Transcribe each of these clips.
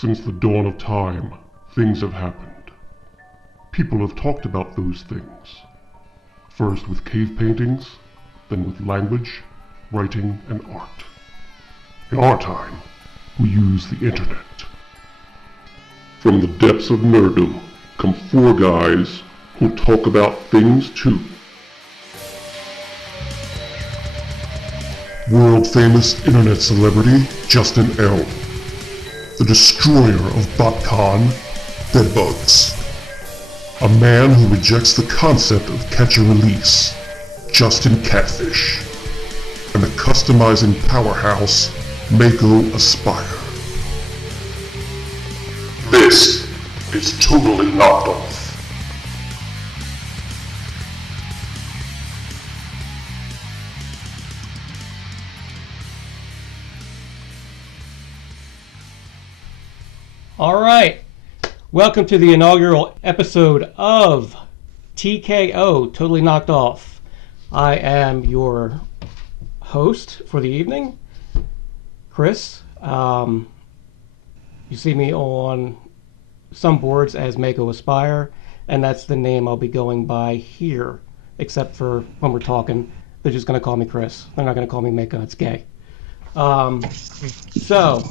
Since the dawn of time, things have happened. People have talked about those things. First with cave paintings, then with language, writing, and art. In our time, we use the internet. From the depths of nerdom come four guys who talk about things too. World-famous internet celebrity Justin L. The destroyer of Botcon, Bedbugs. A man who rejects the concept of catch-and-release, Justin Catfish. And the customizing powerhouse, makoaspire. This is Totally Knocked Off. All right, welcome to the inaugural episode of TKO, Totally Knocked Off. I am your host for the evening, Chris. You see me on some boards as makoaspire, and that's the name I'll be going by here, except for when we're talking. They're just going to call me Chris. They're not going to call me Mako, it's gay. So,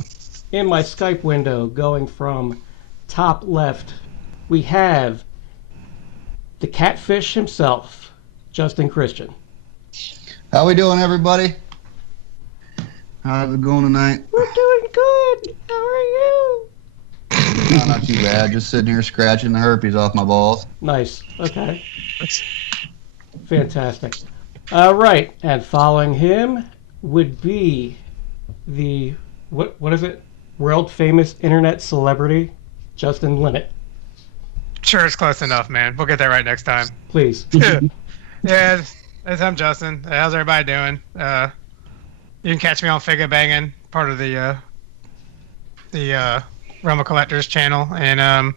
in my Skype window, going from top left, we have the Catfish himself, Justin Christian. How we doing, everybody? How's it going tonight? We're doing good. How are you? Not too bad. Just sitting here scratching the herpes off my balls. Nice. Okay. Fantastic. All right, and following him would be the what is it? World famous internet celebrity, Justin Linnet. Sure, it's close enough, man. We'll get that right next time. Please. Yeah, I'm Justin. How's everybody doing? You can catch me on Figure Banging, part of the Realm of Collectors channel, and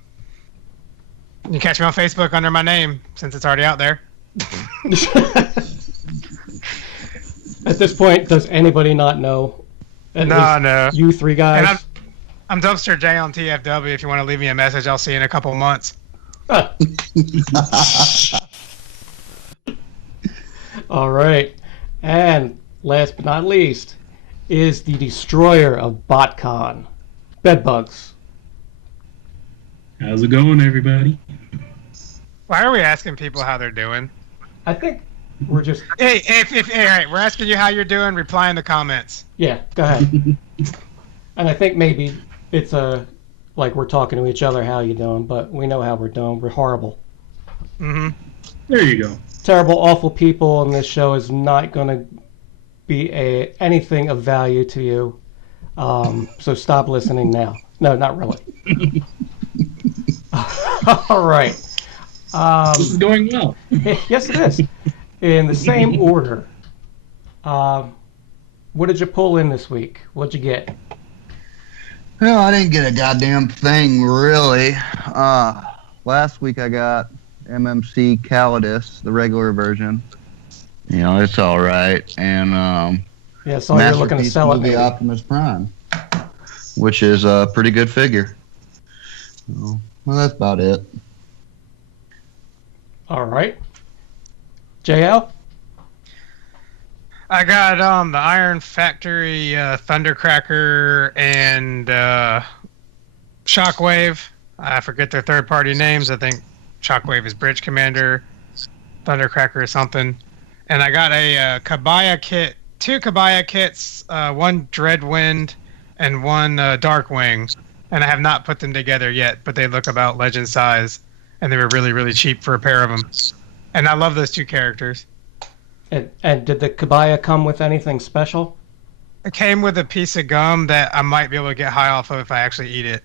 you can catch me on Facebook under my name since it's already out there. At this point, does anybody not know? No. You three guys. And I'm Dumpster J on TFW. If you want to leave me a message, I'll see you in a couple months. All right. And last but not least is the destroyer of Botcon, Bedbugs. How's it going, everybody? Why are we asking people how they're doing? I think we're just... Hey, all right, we're asking you how you're doing. Reply in the comments. Yeah, go ahead. And I think maybe it's like we're talking to each other, how you doing, but we know how we're doing. We're horrible. Mm-hmm. There you go. Terrible, awful people, and this show is not going to be anything of value to you. So stop listening now. No, not really. All right. This is going well. Yes, it is. In the same order. What did you pull in this week? What'd you get? Well, I didn't get a goddamn thing, really. Last week I got MMC Calidus, the regular version. You know, it's all right. And yeah, so you're looking to sell it. Movie Optimus Prime, which is a pretty good figure. Well, that's about it. All right. JL? I got the Iron Factory, Thundercracker, and Shockwave. I forget their third-party names. I think Shockwave is Bridge Commander, Thundercracker is something. And I got a Kabaya kit, two Kabaya kits, one Dreadwind and one Darkwing. And I have not put them together yet, but they look about legend size. And they were really, really cheap for a pair of them. And I love those two characters. And did the Kabaya come with anything special? It came with a piece of gum that I might be able to get high off of if I actually eat it.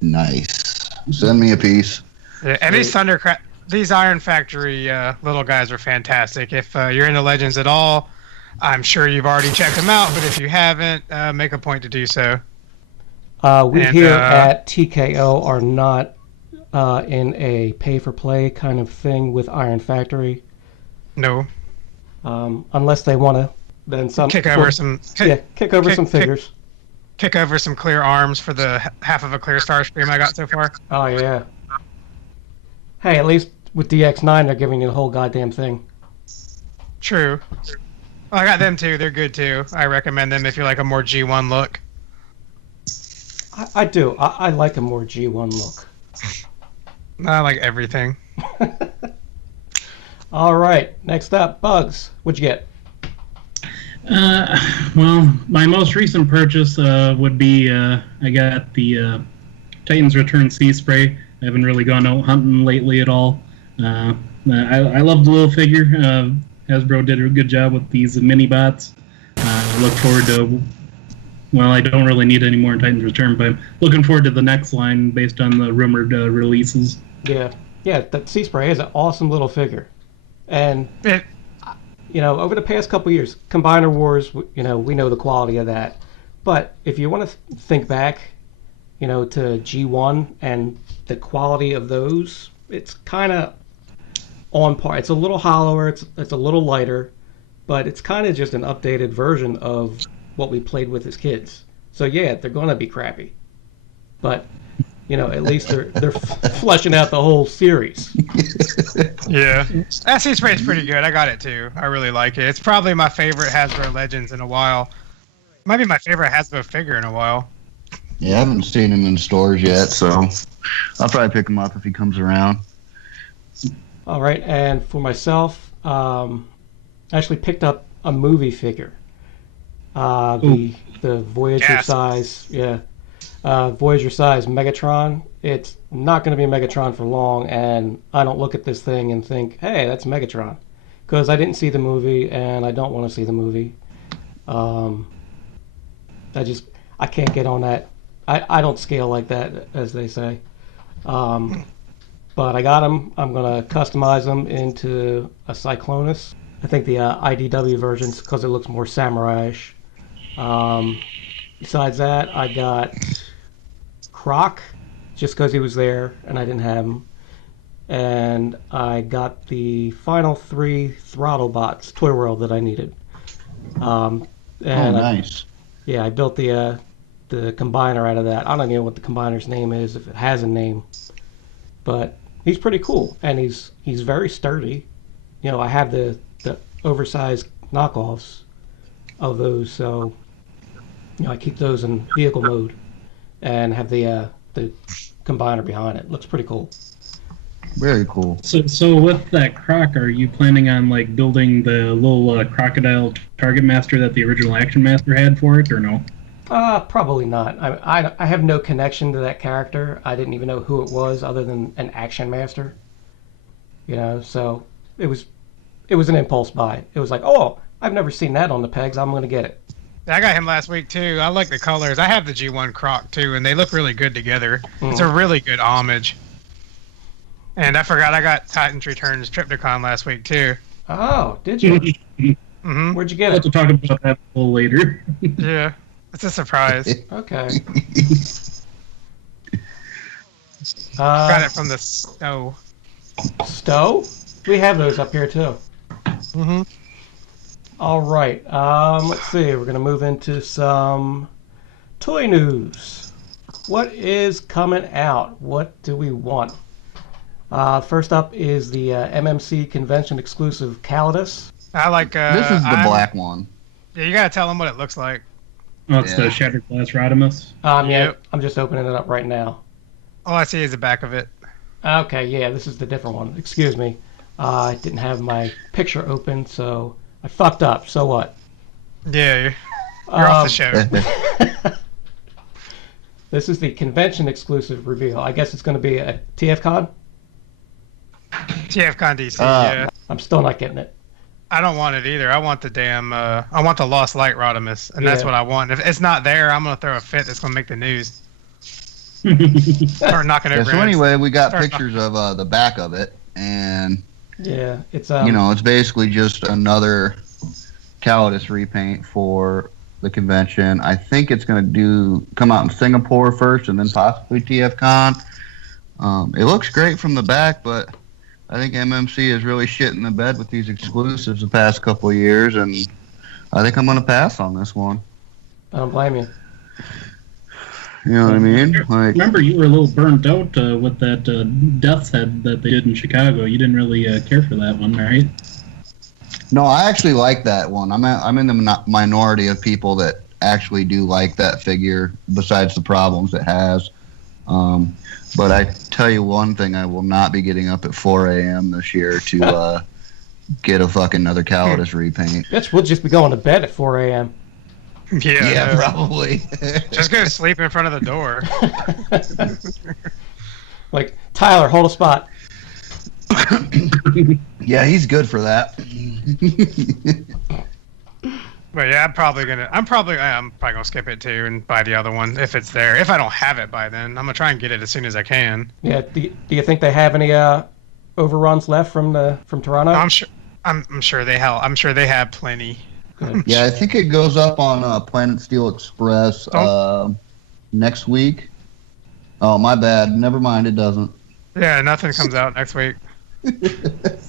Nice. Send me a piece. Yeah, and these Iron Factory little guys are fantastic. If you're into Legends at all, I'm sure you've already checked them out. But if you haven't, make a point to do so. We here at TKO are not in a pay-for-play kind of thing with Iron Factory. No. Unless they want to, then some kick over some figures. pick over some clear arms for the half of a clear Starscream I got so far. Oh, yeah. Hey, at least with DX9, they're giving you the whole goddamn thing. True. Well, I got them too. They're good too. I recommend them if you like a more G1 look. I do. I like a more G1 look. I like everything. All right. Next up, Bugs. What'd you get? Well, my most recent purchase would be I got the Titan's Return Sea Spray. I haven't really gone out hunting lately at all. I love the little figure. Hasbro did a good job with these mini bots. I look forward to. Well, I don't really need any more in Titan's Return, but I'm looking forward to the next line based on the rumored releases. Yeah, that Sea Spray is an awesome little figure, and over the past couple years, Combiner Wars, we know the quality of that. But if you want to think back, to G1 and the quality of those, it's kind of on par. It's a little hollower, it's a little lighter, but it's kind of just an updated version of what we played with as kids. So yeah, they're going to be crappy. But, at least they're fleshing out the whole series. Yeah. That Sea Spray is pretty good. I got it too. I really like it. It's probably my favorite Hasbro Legends in a while. Might be my favorite Hasbro figure in a while. Yeah, I haven't seen him in stores yet, so I'll probably pick him up if he comes around. All right, and for myself, I actually picked up a movie figure. The Voyager size, Voyager size Megatron. It's not going to be Megatron for long, and I don't look at this thing and think, hey, that's Megatron, because I didn't see the movie and I don't want to see the movie. I can't get on that. I don't scale like that, as they say. But I got him. I'm going to customize him into a Cyclonus. I think the IDW versions, because it looks more samurai-ish. Besides that, I got Croc, just because he was there and I didn't have him. And I got the final 3 Throttle Bots, Toy World, that I needed. Nice. I built the combiner out of that. I don't even know what the combiner's name is, if it has a name. But he's pretty cool, and he's very sturdy. I have the oversized knockoffs of those, so I keep those in vehicle mode and have the combiner behind it. Looks pretty cool. Very cool. So with that Croc, are you planning on building the little crocodile target master that the original Action Master had for it, or no? Probably not. I have no connection to that character. I didn't even know who it was other than an Action Master. So it was an impulse buy. It was like, oh, I've never seen that on the pegs. I'm going to get it. I got him last week too. I like the colors. I have the G1 Croc too, and they look really good together. It's a really good homage. And I forgot I got Titan's Returns Triptychon last week too. Oh, did you? Mm-hmm. Where'd you get We'll it? have to talk about that a little later. Yeah, it's a surprise. Okay. Got it from the Stowe. Stowe? We have those up here too. Mm-hmm. All right. Let's see. We're going to move into some toy news. What is coming out? What do we want? First up is the MMC convention exclusive Calidus. I like. This is the black one. Yeah, you gotta tell them what it looks like. Oh, it's the Shattered Glass Rodimus. Yeah, I'm just opening it up right now. All I see is the back of it. Okay, yeah, this is the different one. Excuse me. I didn't have my picture open, so I fucked up. So what? Yeah, you're off the show. This is the convention exclusive reveal. I guess it's going to be a TFCon? TFCon DC, yeah. I'm still not getting it. I don't want it either. I want the damn, I want the Lost Light Rodimus, and that's what I want. If it's not there, I'm going to throw a fit that's going to make the news. Start knocking over So anyway, we got pictures of the back of it, and it's it's basically just another Calidus repaint for the convention. I think it's going to come out in Singapore first, and then possibly TFCon. It looks great from the back, but I think MMC is really shit in the bed with these exclusives the past couple of years, and I think I'm going to pass on this one. I don't blame you. You know what I mean? Like, Remember, you were a little burnt out with that Death's Head that they did in Chicago. You didn't really care for that one, right? no, I actually like that one. I'm in the minority of people that actually do like that figure, besides the problems it has. But I tell you one thing, I will not be getting up at 4 a.m. this year to get a fucking another Calidus repaint. We'll just be going to bed at 4 a.m. Yeah, probably. Just go to sleep in front of the door. Like, Tyler, hold a spot. Yeah, he's good for that. But yeah, I'm probably gonna skip it too and buy the other one if it's there. If I don't have it by then, I'm gonna try and get it as soon as I can. Yeah. Do you think they have any overruns left from Toronto? I'm sure they have plenty. Yeah, I think it goes up on Planet Steel Express next week. Oh, my bad. Never mind, it doesn't. Yeah, nothing comes out next week.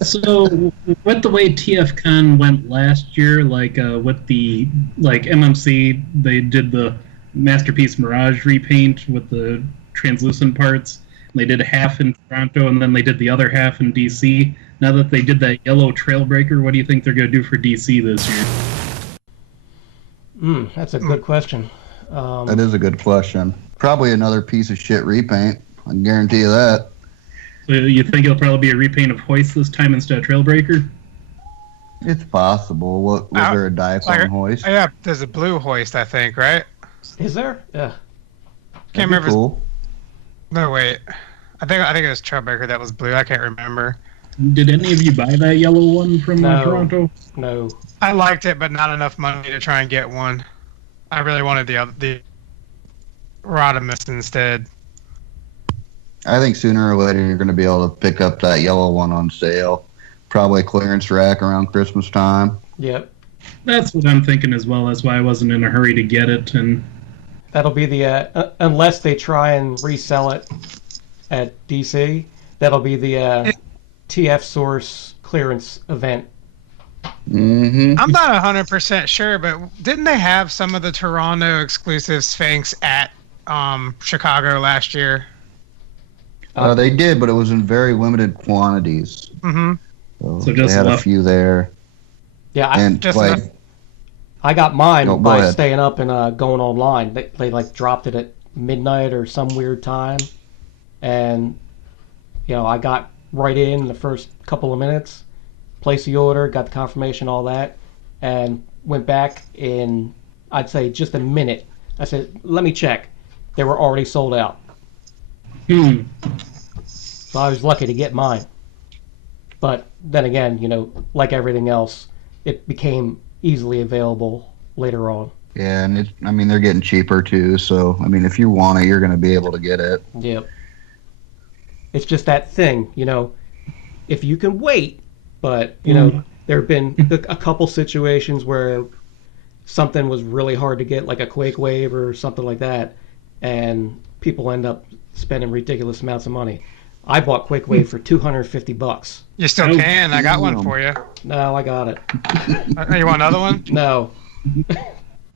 So, with the way TFCon went last year, like with the MMC, they did the Masterpiece Mirage repaint with the translucent parts. They did half in Toronto, and then they did the other half in DC. Now that they did that yellow Trailbreaker, what do you think they're going to do for DC this year? That's a good question. That is a good question. Probably another piece of shit repaint. I can guarantee you that. So you think it'll probably be a repaint of Hoist this time instead of Trailbreaker? It's possible. Was there a Diaclone Hoist? Yeah, there's a blue Hoist, I think, right? Is there? Yeah. Can't remember. Cool. No, wait. I think it was Trailbreaker that was blue. I can't remember. Did any of you buy that yellow one from Toronto? No. I liked it, but not enough money to try and get one. I really wanted the Rodimus instead. I think sooner or later you're going to be able to pick up that yellow one on sale. Probably a clearance rack around Christmas time. Yep. That's what I'm thinking as well. That's why I wasn't in a hurry to get it. And That'll be the unless they try and resell it at DC. That'll be the TF Source clearance event. Mm-hmm. I'm not 100% sure, but didn't they have some of the Toronto exclusive Sphinx at Chicago last year? They did, but it was in very limited quantities. Mm-hmm. So just they had a few there. Yeah, I got mine by ahead. staying up and going online. They like dropped it at midnight or some weird time, and I got right in the first couple of minutes, placed the order, got the confirmation, all that, and went back in, I'd say, just a minute. I said, let me check. They were already sold out. So I was lucky to get mine. But then again, like everything else, it became easily available later on. Yeah, and they're getting cheaper too. So if you want it, you're going to be able to get it. Yep. It's just that thing, if you can wait. But there have been a couple situations where something was really hard to get, like a Quake Wave or something like that, and people end up spending ridiculous amounts of money. I bought Quake Wave for $250. You still can. I got one for you. No, I got it. You want another one? No.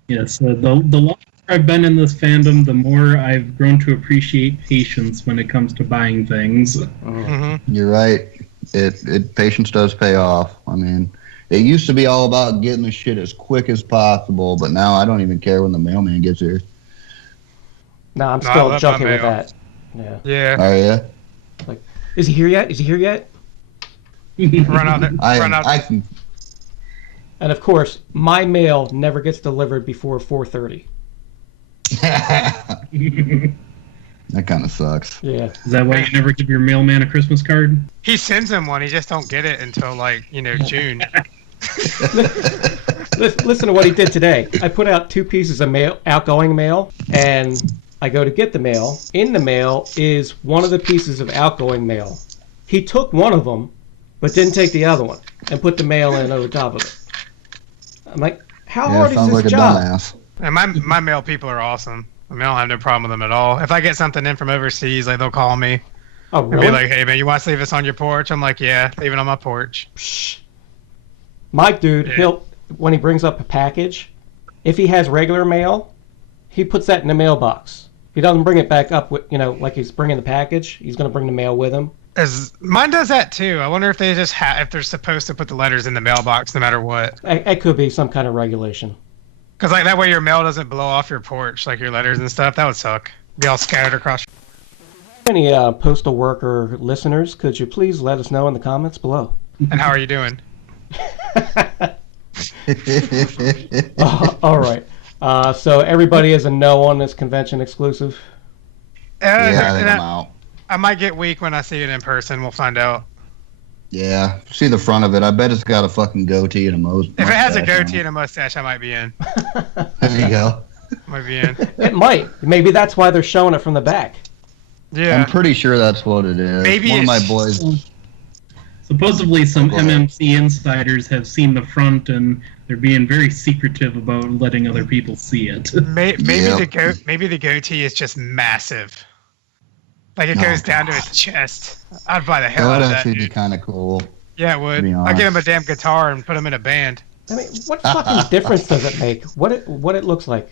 Yes, the longer I've been in this fandom, the more I've grown to appreciate patience when it comes to buying things. Mm-hmm. You're right. It patience does pay off. It used to be all about getting the shit as quick as possible, but now I don't even care when the mailman gets here. No, I'm still joking with that. Yeah. Are you? Like, is he here yet? Is he here yet? Run out there. I can. And of course, my mail never gets delivered before 4:30. That kind of sucks. Yeah. Is that why you never give your mailman a Christmas card? He sends him one. He just don't get it until June. Listen to what he did today. I put out 2 pieces of mail, outgoing mail, and I go to get the mail. In the mail is one of the pieces of outgoing mail. He took one of them, but didn't take the other one, and put the mail in over top of it. I'm like, how hard is sounds this like job? a dumbass. And my mail people are awesome. I don't have no problem with them at all. If I get something in from overseas, they'll call me. Oh, And really? be like, hey, man, you want to leave this on your porch? I'm like, yeah, leave it on my porch. Psh. Mike, dude, when he brings up a package, if he has regular mail, he puts that in the mailbox. He doesn't bring it back up with, like he's bringing the package. He's going to bring the mail with him. Mine does that too. I wonder if they just if they're supposed to put the letters in the mailbox no matter what. It could be some kind of regulation. Because like that way your mail doesn't blow off your porch, like your letters and stuff. That would suck. Be all scattered across. Any postal worker listeners, could you please let us know in the comments below? And how are you doing? All right. So everybody is a no on this convention exclusive? Yeah, I think I'm out. I might get weak when I see it in person. We'll find out. Yeah, see the front of it. I bet it's got a fucking goatee and a mustache. If it has a goatee and a mustache, I might be in. There you go. Might be in. It might. Maybe that's why they're showing it from the back. Yeah. I'm pretty sure that's what it is. Maybe one of my boys. Supposedly, some MMC insiders have seen the front, and they're being very secretive about letting other people see it. Maybe the goatee is just massive. Like it goes down to his chest. I'd buy the hell out of that. That would actually be kind of cool. Yeah, it would. I'd get him a damn guitar and put him in a band. I mean, what fucking difference does it make? What it looks like?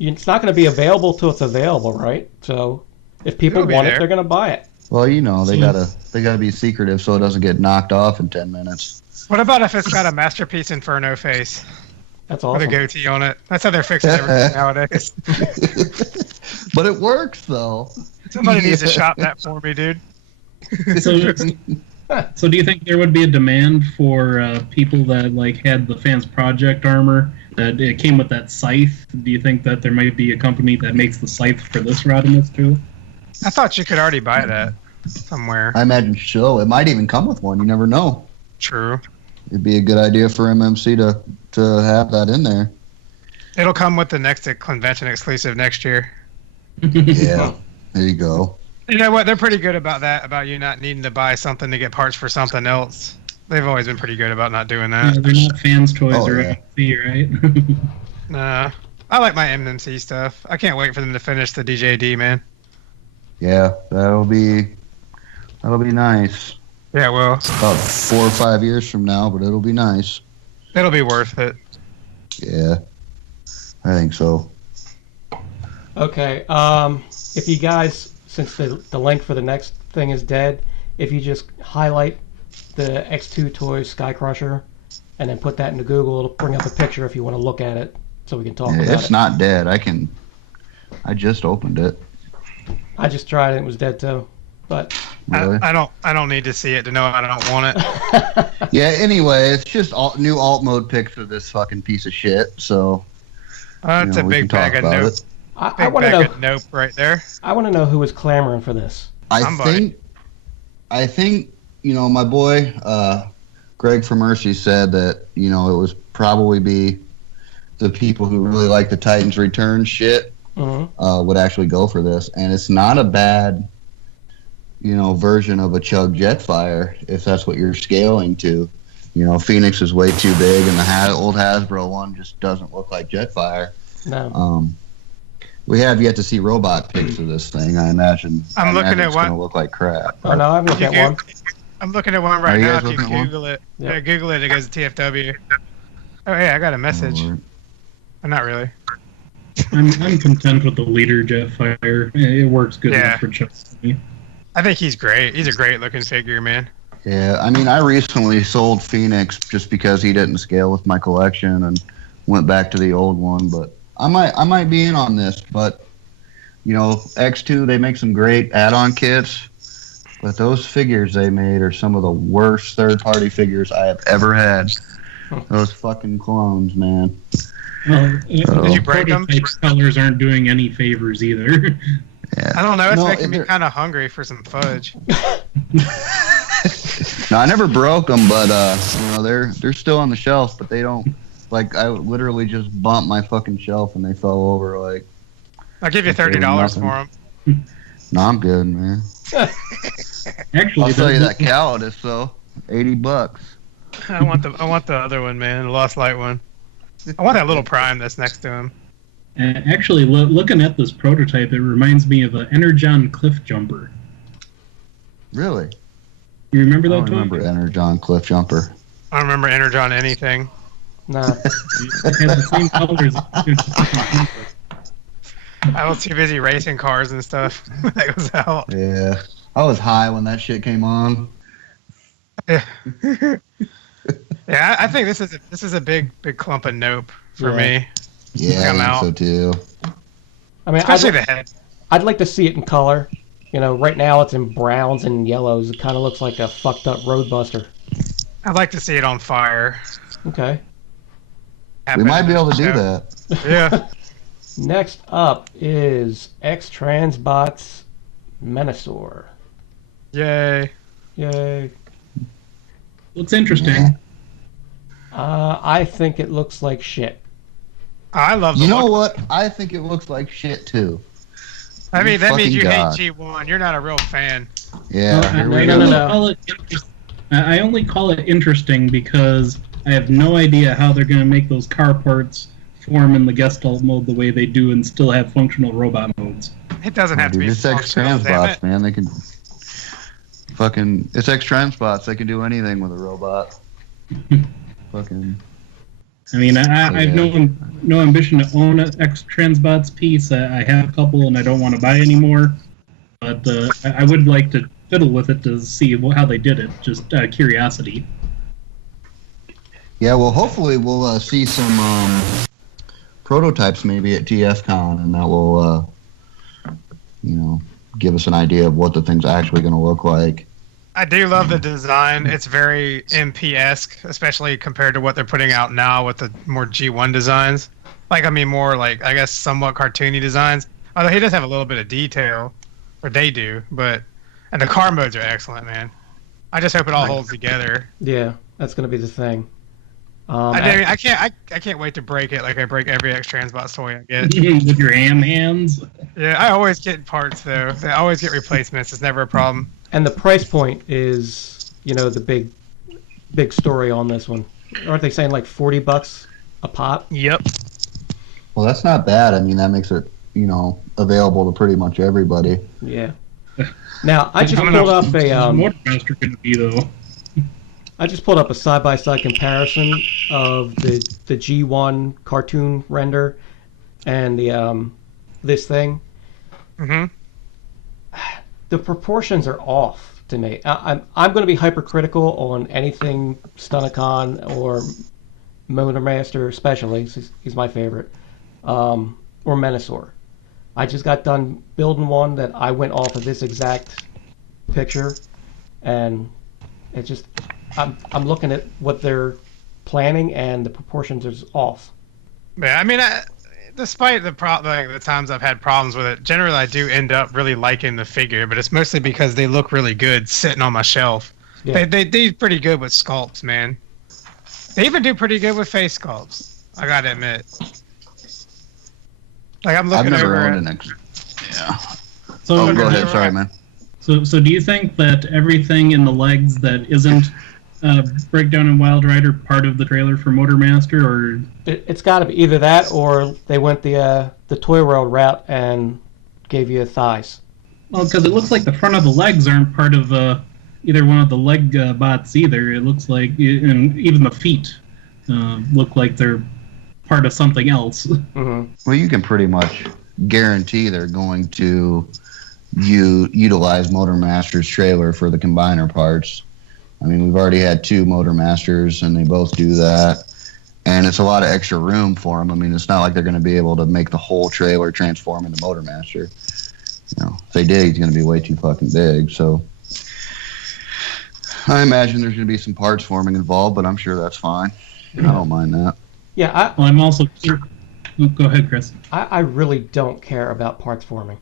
It's not going to be available till it's available, right? So if people want it, they're going to buy it. Well, they gotta be secretive so it doesn't get knocked off in 10 minutes. What about if it's got a Masterpiece Inferno face? That's awesome. With a goatee on it. That's how they're fixing everything nowadays. But it works though. Somebody needs to shop that for me, dude. So do you think there would be a demand for people that had the fans project armor that it came with that scythe? Do you think that there might be a company that makes the scythe for this Rodimus too? I thought you could already buy that somewhere. I imagine so. It might even come with one. You never know. True. It'd be a good idea for MMC to have that in there. It'll come with the next convention exclusive next year. Yeah. There you go. You know what? They're pretty good about that, about you not needing to buy something to get parts for something else. They've always been pretty good about not doing that. Yeah, they're not fans' toys or MMC, right? Nah. I like my MMC stuff. I can't wait for them to finish the DJD, man. Yeah, that'll be nice. Yeah, well. About 4 or 5 years from now, but it'll be nice. It'll be worth it. Yeah, I think so. Okay, if you guys, since the link for the next thing is dead, if you just highlight the X2 Toy Skycrusher and then put that into Google, it'll bring up a picture if you want to look at it so we can talk about it. It's not dead. I just opened it. I just tried it. It was dead too. But really? I don't need to see it to know I don't want it. Yeah. Anyway, it's just new alt mode pics of this fucking piece of shit. So it's a big bag of nope. I want to know. Nope, right there. I want to know who was clamoring for this. I think my boy Greg from Mercy said that it was probably be the people who really like the Titans Return shit. Would actually go for this, and it's not a bad, version of a Chug Jetfire if that's what you're scaling to. Phoenix is way too big, and the old Hasbro one just doesn't look like Jetfire. No. We have yet to see robot pics of this thing. I imagine. I'm looking at it's one. Going to look like crap. Oh no, I'm looking at one. I'm looking at one right now. If you Google it, Google it. It goes to TFW. Oh yeah, I got a message. Not really. I'm content with the leader Jetfire. It works good enough for Chuck. I think he's great. He's a great looking figure, man. Yeah, I mean, I recently sold Phoenix just because he didn't scale with my collection and went back to the old one. But I might be in on this. But X2, they make some great add-on kits. But those figures they made are some of the worst third-party figures I have ever had. Those fucking clones, man. Well, did you break them? Colors aren't doing any favors either. Yeah. I don't know. It's making me kind of hungry for some fudge. No, I never broke them, but they're still on the shelf. But they don't. I literally just bumped my fucking shelf and they fell over. I'll give you $30 for them. No, I'm good, man. Actually, I'll sell you that Calidus though. $80. I want the other one, man. The Lost Light one. I want that little Prime that's next to him. Actually, looking at this prototype, it reminds me of an Energon Cliff Jumper. Really? You remember that? I don't remember Energon Cliff Jumper. I don't remember Energon anything. No. It has the same colors. I was too busy racing cars and stuff. That was out. Yeah. I was high when that shit came on. Yeah. Yeah, I think this is a big clump of nope for me. Yeah, I think so too. I mean, especially the head. I'd like to see it in color. You know, right now it's in browns and yellows. It kind of looks like a fucked up Roadbuster. I'd like to see it on fire. Okay. We might be able to do that. Yeah. Next up is X-Transbots Menasor. Yay. Yay. Looks interesting. I think it looks like shit. I love the You know look. what? I think it looks like shit too. I mean, that means you God. hate G1. You're not a real fan. Yeah. Here we no. go. I only call it interesting because I have no idea how they're going to make those car parts form in the Gestalt mode the way they do and still have functional robot modes. It doesn't have to be It's functional, damn X-Transbots, it. man. They can it's X-Transbots. They can do anything with a robot. Fucking. I mean, I have no ambition to own an X-Transbots piece. I have a couple and I don't want to buy anymore. But I would like to fiddle with it to see how they did it. Just curiosity. Yeah, well, hopefully we'll see some prototypes maybe at TFCon, and that will, give us an idea of what the thing's actually going to look like. I do love the design. It's very MP-esque, especially compared to what they're putting out now with the more G1 designs. More like, I guess, somewhat cartoony designs. Although he does have a little bit of detail, or they do, and the car modes are excellent, man. I just hope it all holds together. Yeah, that's going to be the thing. I can't wait to break it like I break every X-Transbots toy I get. With your hands. Yeah, I always get parts, though. I always get replacements. It's never a problem. And the price point is, the big story on this one. Aren't they saying like $40 a pop? Yep. Well, that's not bad. I mean, that makes it, available to pretty much everybody. Yeah. Now, I just pulled up a... Motormaster going to be, though. I just pulled up a side-by-side comparison of the G1 cartoon render and the this thing. Mm-hmm. The proportions are off to me. I'm going to be hypercritical on anything Stunticon or Motormaster, especially. He's my favorite. Or Menasor. I just got done building one that I went off of this exact picture, and it just I'm looking at what they're planning, and the proportions are off. Yeah, I mean, despite the times I've had problems with it, generally I do end up really liking the figure, but it's mostly because they look really good sitting on my shelf. Yeah. They do pretty good with sculpts, man. They even do pretty good with face sculpts, I gotta admit. Like, I'm looking I've never over owned an X. Yeah. So, go ahead. Sorry, man. So do you think that everything in the legs that isn't Breakdown and Wild Rider part of the trailer for Motormaster, or it's got to be either that or they went the Toy World route and gave you thighs? Well, because it looks like the front of the legs aren't part of either one of the leg bots either. It looks like, and even the feet look like they're part of something else. Mm-hmm. Well, you can pretty much guarantee they're going to utilize Motormaster's trailer for the combiner parts. I mean, we've already had 2 Motormasters, and they both do that. And it's a lot of extra room for them. I mean, it's not like they're going to be able to make the whole trailer transform into Motormaster. If they did, he's going to be way too fucking big. So I imagine there's going to be some parts forming involved, but I'm sure that's fine. I don't mind that. Yeah, I'm also... Go ahead, Chris. I really don't care about parts forming.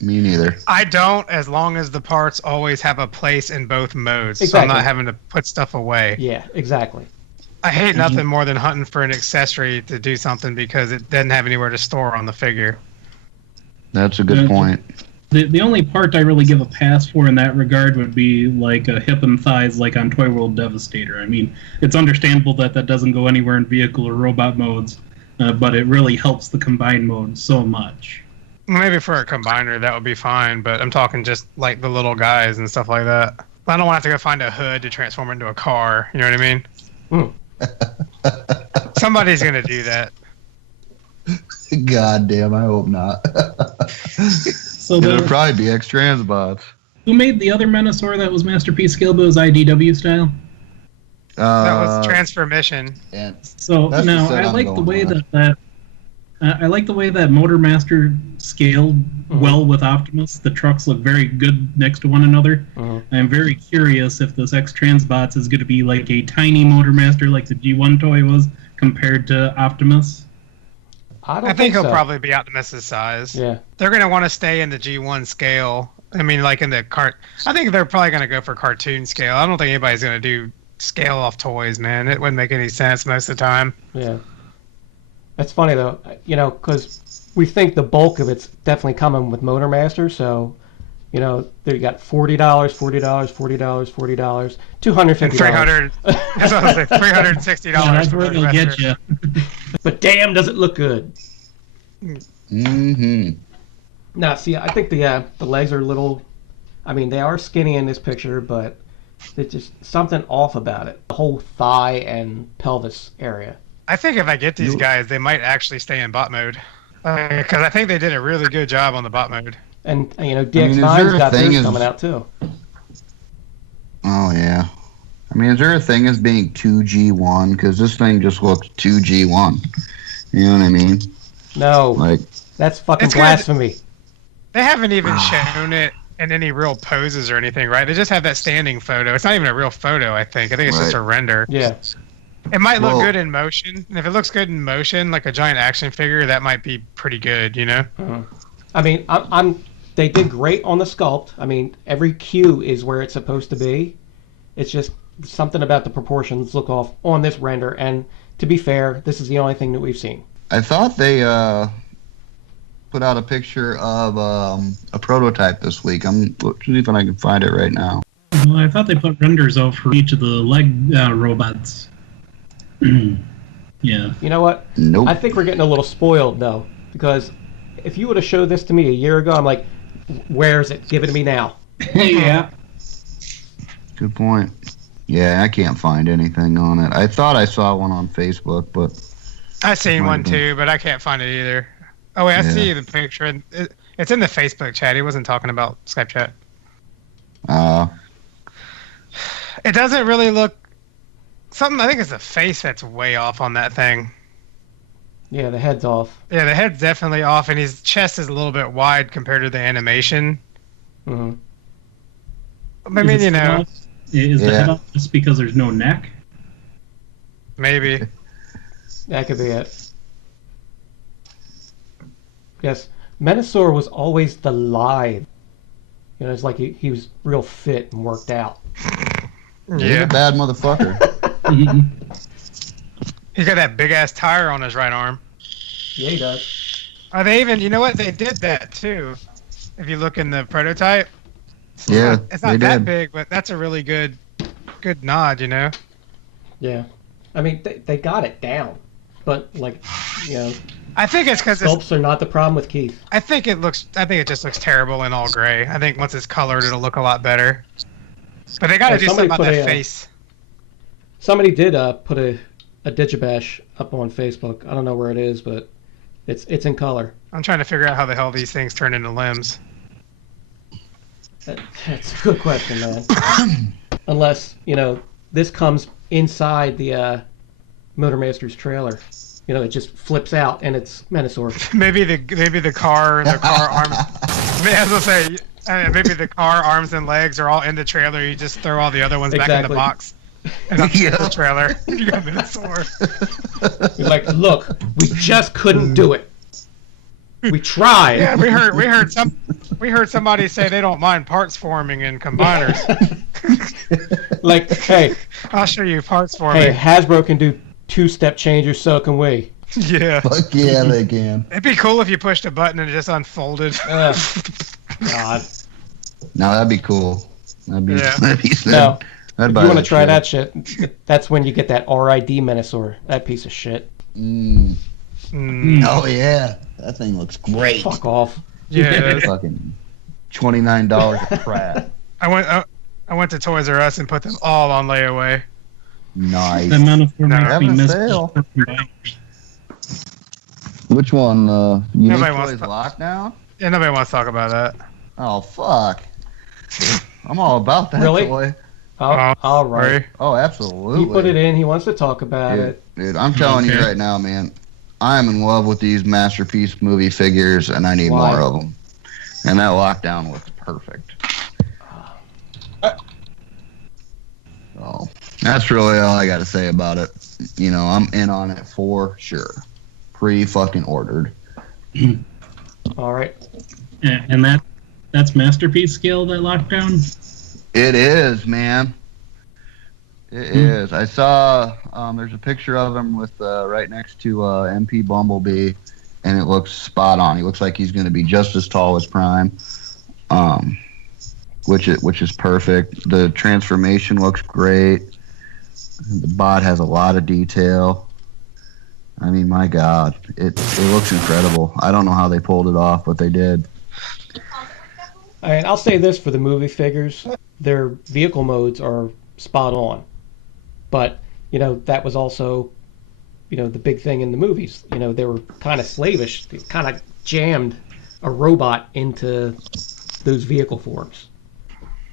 Me neither. I don't, as long as the parts always have a place in both modes, exactly. So I'm not having to put stuff away. Yeah, exactly. I hate nothing more than hunting for an accessory to do something because it doesn't have anywhere to store on the figure. That's a good point. The only part I really give a pass for in that regard would be like a hip and thighs, like on Toy World Devastator. I mean, it's understandable that doesn't go anywhere in vehicle or robot modes, but it really helps the combined mode so much. Maybe for a combiner that would be fine, but I'm talking just like the little guys and stuff like that. I don't want to have to go find a hood to transform into a car. You know what I mean? Somebody's gonna do that. God damn, I hope not. So It'll probably be X-Transbots. who made the other Menasor that was Masterpiece scale but was IDW style? That was Transformation. And So That's the now set I I'm like the going way with. I like the way that Motormaster scaled well with Optimus. The trucks look very good next to one another. I'm very curious if this X-Transbots is going to be like a tiny Motormaster like the G1 toy was compared to Optimus. I think he'll probably be Optimus's size. Yeah. They're going to want to stay in the G1 scale. I mean, like in the I think they're probably going to go for cartoon scale. I don't think anybody's going to do scale off toys, man. It wouldn't make any sense most of the time. Yeah. That's funny though, because we think the bulk of it's definitely coming with Motormaster. So, there you got $40, $40, $40, $40, $250. $300. That's what I was like, $360 Yeah, that's for where they'll Motormaster. get you. But damn, does it look good? Mm-hmm. Now, see, I think the legs are a little. I mean, they are skinny in this picture, but there's just something off about it. The whole thigh and pelvis area. I think if I get these guys, they might actually stay in bot mode. Because I think they did a really good job on the bot mode. And DX9's there a got thing theirs is- coming out too. Oh, yeah. I mean, is there a thing as being 2G1? Because this thing just looks 2G1. You know what I mean? No, Like, that's fucking It's good. blasphemy. They haven't even shown it in any real poses or anything, right? They just have that standing photo. It's not even a real photo, I think. I think it's just a render. Yeah. It might look Well- good in motion. And if it looks good in motion, like a giant action figure, that might be pretty good, I mean, they did great on the sculpt. I mean, every cue is where it's supposed to be. It's just something about the proportions look off on this render. And to be fair, this is the only thing that we've seen. I thought they put out a picture of a prototype this week. I'm see if I can find it right now. Well, I thought they put renders out for each of the leg robots. Yeah. You know what? Nope. I think we're getting a little spoiled, though, because if you would have showed this to me a year ago, I'm like, where's it? Give it to me now. Yeah. Good point. Yeah, I can't find anything on it. I thought I saw one on Facebook, but I've seen Might one have been. too, but I can't find it either. Oh, wait, I Yeah. see the picture. It's in the Facebook chat. He wasn't talking about Skype chat. It doesn't really look... I think it's the face that's way off on that thing. Yeah, the head's off. Yeah, the head's definitely off, and his chest is a little bit wide compared to the animation. Hmm. I mean, Is the head off just because there's no neck? maybe. That could be it. Yes, Menasor was always the lithe. It's like he was real fit and worked out. he's a Yeah. bad motherfucker. He's got that big-ass tire on his right arm. Yeah, he does. Are they even... You know what? They did that, too. If you look in the prototype. Yeah, It's not they that did. big, but that's a really good nod, Yeah. I mean, they got it down. But, I think it's because sculpts are not the problem with Keith. I think it just looks terrible in all gray. I think once it's colored, it'll look a lot better. But they got to Oh, do something about somebody that put a, face. Somebody did put a Digibash up on Facebook. I don't know where it is, but it's in color. I'm trying to figure out how the hell these things turn into limbs. That's a good question, man. Unless, this comes inside the Motormaster's trailer. It just flips out and it's Menasor. Maybe the car arms. I was gonna say maybe the car arms and legs are all in the trailer. You just throw all the other ones back in the Exactly. box. And that's Yeah. the trailer. You got Menasor. He's like, look, we just couldn't do it. We tried. Yeah, we heard somebody say they don't mind parts forming in combiners. Like, hey, I'll show you parts forming. Hasbro can do two-step changes, so can we. Yeah. Fuck yeah, they can. It'd be cool if you pushed a button and it just unfolded. God. No, that'd be cool. That'd be Yeah. sick. No, I'd if buy you want to try shit. that shit, that's when you get that RID Menasor. That piece of shit. Mm. Mm, Oh yeah, that thing looks great. Fuck off. yeah. it is. Fucking $29 a crap. I went to Toys R Us and put them all on layaway. Nice. The Menasor No, makes me having a miss sale. the combiners. Which one? Unique Nobody wants Toys to- Lockdown? Yeah, nobody wants to talk about that. Oh, fuck. I'm all about that Really? toy. Oh, all right. Sorry. Oh, absolutely. He put it in. He wants to talk about it. Dude, I'm telling you right now, man. I'm in love with these Masterpiece movie figures, and I need Why? more of them. And that Lockdown looks perfect. So, that's really all I got to say about it. You know, I'm in on it for sure. Pre-fucking ordered. All right. And that's Masterpiece scale, that Lockdown? It is, man. It is. I saw there's a picture of him with right next to MP Bumblebee, and it looks spot on. He looks like he's going to be just as tall as Prime, which is perfect. The transformation looks great. The bot has a lot of detail. I mean, my God, it looks incredible. I don't know how they pulled it off, but they did. And I'll say this for the movie figures, their vehicle modes are spot on. But, you know, that was also, you know, the big thing in the movies. You know, they were kind of slavish. They kind of jammed a robot into those vehicle forms.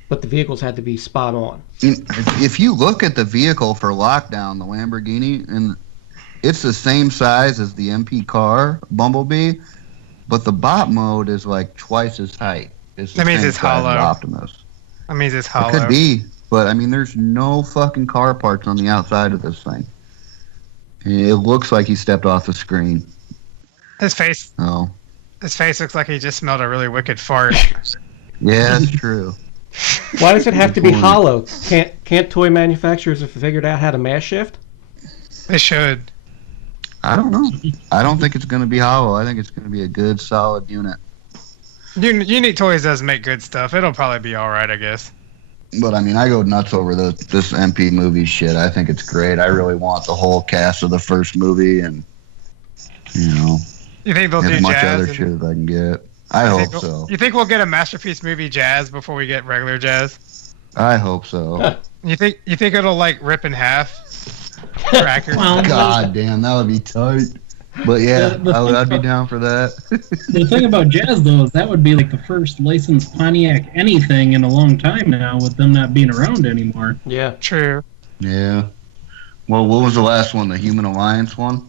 But the vehicles had to be spot on. If you look at the vehicle for Lockdown, the Lamborghini, and it's the same size as the MP car, Bumblebee, but the bot mode is like twice as height. That means it's hollow. Optimus. That means it's hollow. It could be, but I mean, there's no fucking car parts on the outside of this thing. It looks like he stepped off the screen. His face. Oh. His face looks like he just smelled a really wicked fart. Yeah, that's true. Why does it have to be hollow? Can't toy manufacturers have figured out how to mass shift? They should. I don't know. I don't think it's going to be hollow. I think it's going to be a good, solid unit. Unique Toys does make good stuff. It'll probably be all right, I guess. But I mean, I go nuts over this MP movie shit. I think it's great. I really want the whole cast of the first movie, and you know, You think they'll do as much Jazz? other shit as I can get. I hope so. You think we'll get a Masterpiece movie Jazz before we get regular Jazz? I hope so. You think it'll like rip in half? Crackers. Well, God damn, that would be tight. But yeah, I'd be down for that. The thing about Jazz, though, is that would be like the first licensed Pontiac anything in a long time now, with them not being around anymore. Yeah. True. Yeah. Well, what was the last one? The Human Alliance one?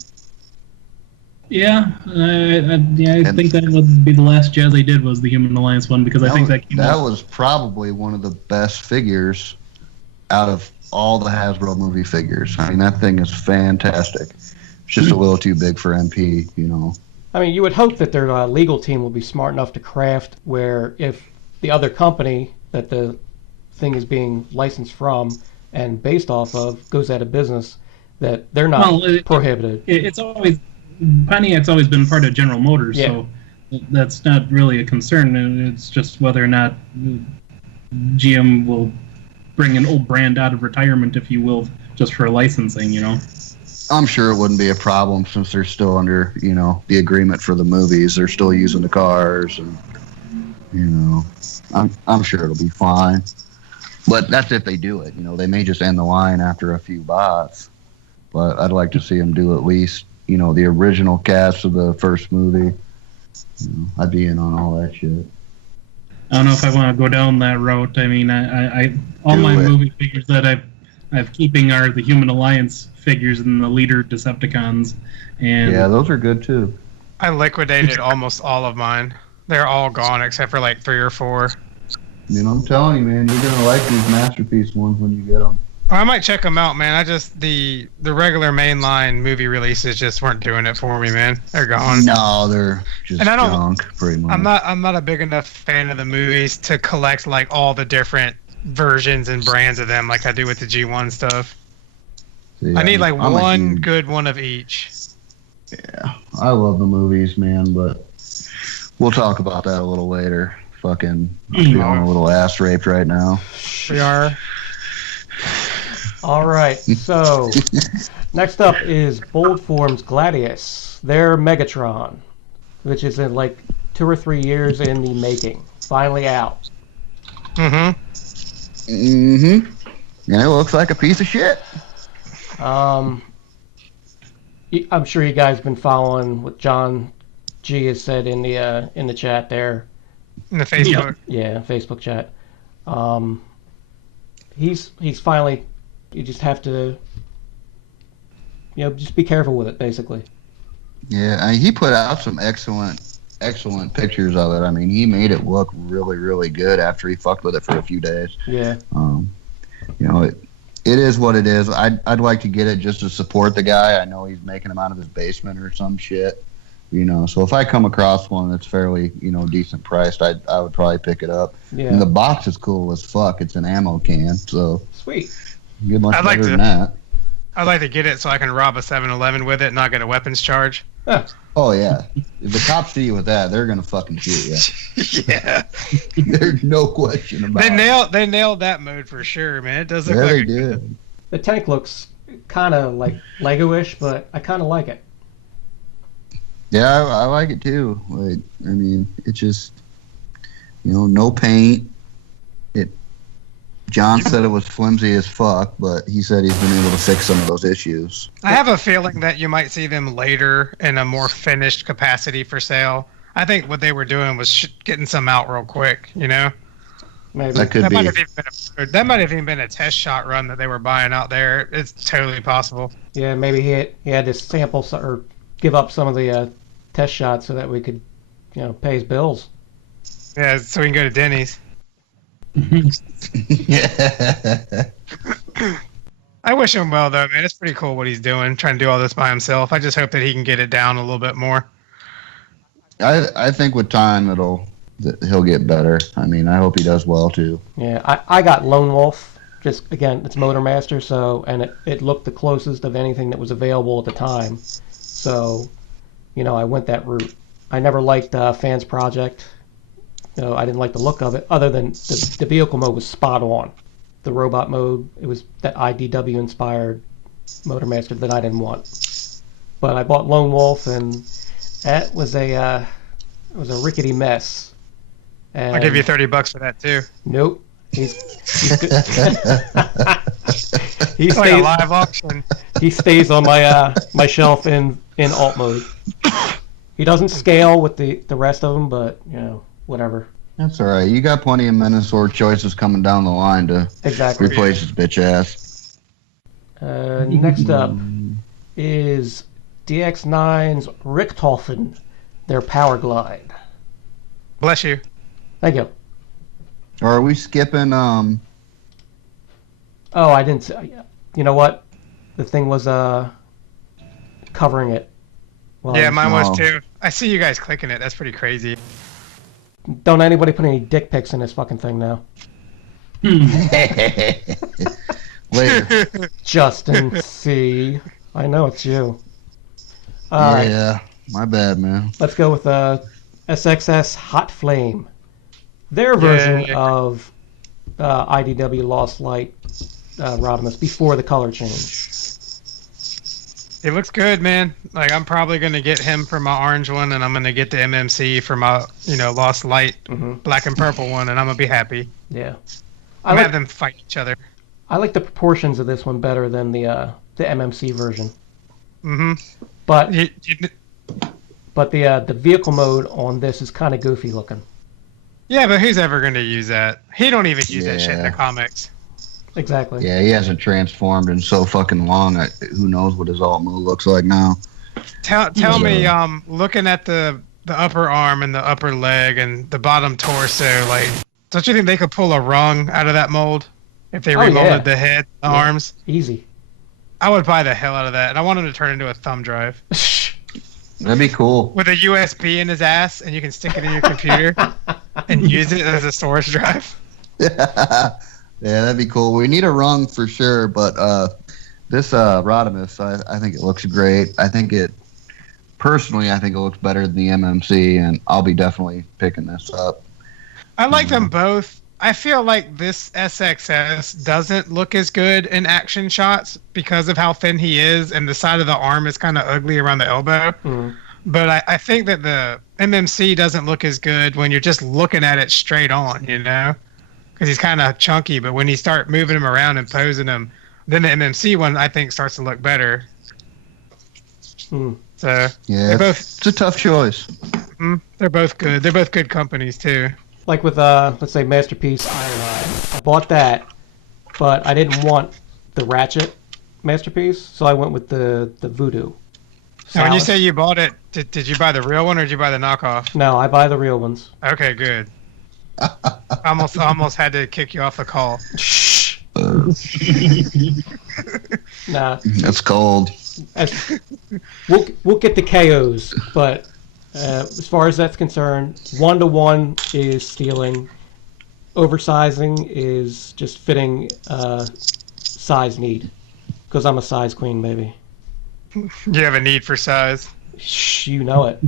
Yeah, I think that would be the last Jazz they did was the Human Alliance one, because I think that came out. was probably one of the best figures out of all the Hasbro movie figures. I mean, that thing is fantastic. It's just a little too big for MP, you know. I mean, you would hope that their legal team will be smart enough to craft where if the other company that the thing is being licensed from and based off of goes out of business, that they're not prohibited. Pontiac's always been part of General Motors, Yeah. so that's not really a concern. It's just whether or not GM will bring an old brand out of retirement, if you will, just for licensing, you know. I'm sure it wouldn't be a problem since they're still under, you know, the agreement for the movies. They're still using the cars, and you know, I'm sure it'll be fine. But that's if they do it. You know, they may just end the line after a few bots. But I'd like to see them do at least, you know, the original cast of the first movie. You know, I'd be in on all that shit. I don't know if I want to go down that route. I mean, I all my movie figures that I've keeping are the Human Alliance figures and the Leader Decepticons. And yeah, those are good too. I liquidated almost all of mine. They're all gone except for like 3 or 4. I mean, I'm telling you, man, you're gonna like these Masterpiece ones when you get them. I might check them out, man. I just the regular mainline movie releases just weren't doing it for me, man. They're gone. No, they're just junk, pretty much. I'm not a big enough fan of the movies to collect like all the different versions and brands of them like I do with the G1 stuff. See, I need like I'm one good one of each. Yeah, I love the movies, man, but we'll talk about that a little later. Fucking feeling a little ass raped right now. We are. All right, so next up is Bold Form's Gladius, their Megatron, which is in like 2 or 3 years in the making. Finally out. And it looks like a piece of shit. I'm sure you guys have been following what John G has said in the chat there. In the Facebook. Yeah, Facebook chat. He's finally. You just have to, just be careful with it, basically. Yeah, I mean, he put out some excellent pictures of it. I mean, he made it look really, really good after he fucked with it for a few days. Yeah. It is what it is. I'd like to get it just to support the guy. I know he's making them out of his basement or some shit. So if I come across one that's fairly, decent priced, I would probably pick it up. Yeah. And the box is cool as fuck. It's an ammo can, so sweet. Get much better than that. I'd like to get it so I can rob a 7-Eleven with it and not get a weapons charge. Oh yeah, if the cops see you with that, they're gonna fucking shoot you. Yeah. There's no question about it. They nailed that mode for sure, man. It does look Yeah, like they did. The tank looks kind of like Lego-ish, but I kind of like it. Yeah, I like it too. Like, I mean, it's just, no paint. John said it was flimsy as fuck, but he said he's been able to fix some of those issues. I have a feeling that you might see them later in a more finished capacity for sale. I think what they were doing was getting some out real quick, Maybe. That could be. That might have even been a test shot run that they were buying out there. It's totally possible. Yeah, maybe he had to sample or give up some of the test shots so that we could, pay his bills. Yeah, so we can go to Denny's. Yeah. I wish him well, though, man. It's pretty cool what he's doing, trying to do all this by himself. I just hope that he can get it down a little bit more. I think with time he'll get better. I mean, I hope he does well too. Yeah, I got Lone Wolf. Just again, it's Motor Master, and it looked the closest of anything that was available at the time. So, I went that route. I never liked Fans Project. I didn't like the look of it, other than the vehicle mode was spot on. The robot mode, it was that IDW inspired Motor Master that I didn't want. But I bought Lone Wolf, and that was a rickety mess. And I'll give you $30 for that too. Nope. He's he It's like a live auction. He stays on my shelf in alt mode. He doesn't scale with the rest of them, but whatever. That's all right. You got plenty of Minosaur choices coming down the line to exactly replace his bitch ass. Next up is DX9's Richthofen, their Power Glide. Bless you. Thank you. Or are we skipping? Oh, I didn't say. You know what? The thing was covering it. Well, yeah, mine was too. I see you guys clicking it. That's pretty crazy. Don't anybody put any dick pics in this fucking thing now. Later. Justin C. I know it's you. All right. Yeah, my bad, man. Let's go with SXS Hot Flame. Their version of IDW Lost Light Rodimus before the color change. It looks good, man. Like, I'm probably going to get him for my orange one, and I'm going to get the MMC for my, Lost Light black and purple one, and I'm going to be happy. Yeah. I'm have them fight each other. I like the proportions of this one better than the MMC version. Mm-hmm. But the vehicle mode on this is kind of goofy looking. Yeah, but who's ever going to use that? He don't even use that shit in the comics. Exactly. Yeah, he hasn't transformed in so fucking long. Who knows what his alt move looks like now? Tell me, looking at the upper arm and the upper leg and the bottom torso, like, don't you think they could pull a rung out of that mold if they remolded the head, the arms? Easy. I would buy the hell out of that, and I want him to turn into a thumb drive. That'd be cool. With a USB in his ass, and you can stick it in your computer and use it as a storage drive. Yeah, that'd be cool. We need a rung for sure, but this Rodimus, I think it looks great. I think it looks better than the MMC, and I'll be definitely picking this up. I like them both. I feel like this SXS doesn't look as good in action shots because of how thin he is, and the side of the arm is kind of ugly around the elbow. But I think that the MMC doesn't look as good when you're just looking at it straight on, because he's kind of chunky. But when you start moving him around and posing him, then the MMC one, I think, starts to look better. So Yeah, they're both it's a tough choice. they're both good. They're both good companies too. Like with let's say Masterpiece Ironhide. I bought that, but I didn't want the Ratchet Masterpiece, so I went with the Voodoo. Now, when you Salus. say you bought it, did you buy the real one or did you buy the knockoff? No, I buy the real ones. Okay, good. almost had to kick you off the call. Shh. Nah, That's cold. we'll get the KOs, but as far as that's concerned, 1-to-1 is stealing. Oversizing is just fitting size need, because I'm a size queen, baby. You have a need for size. Shh, you know it.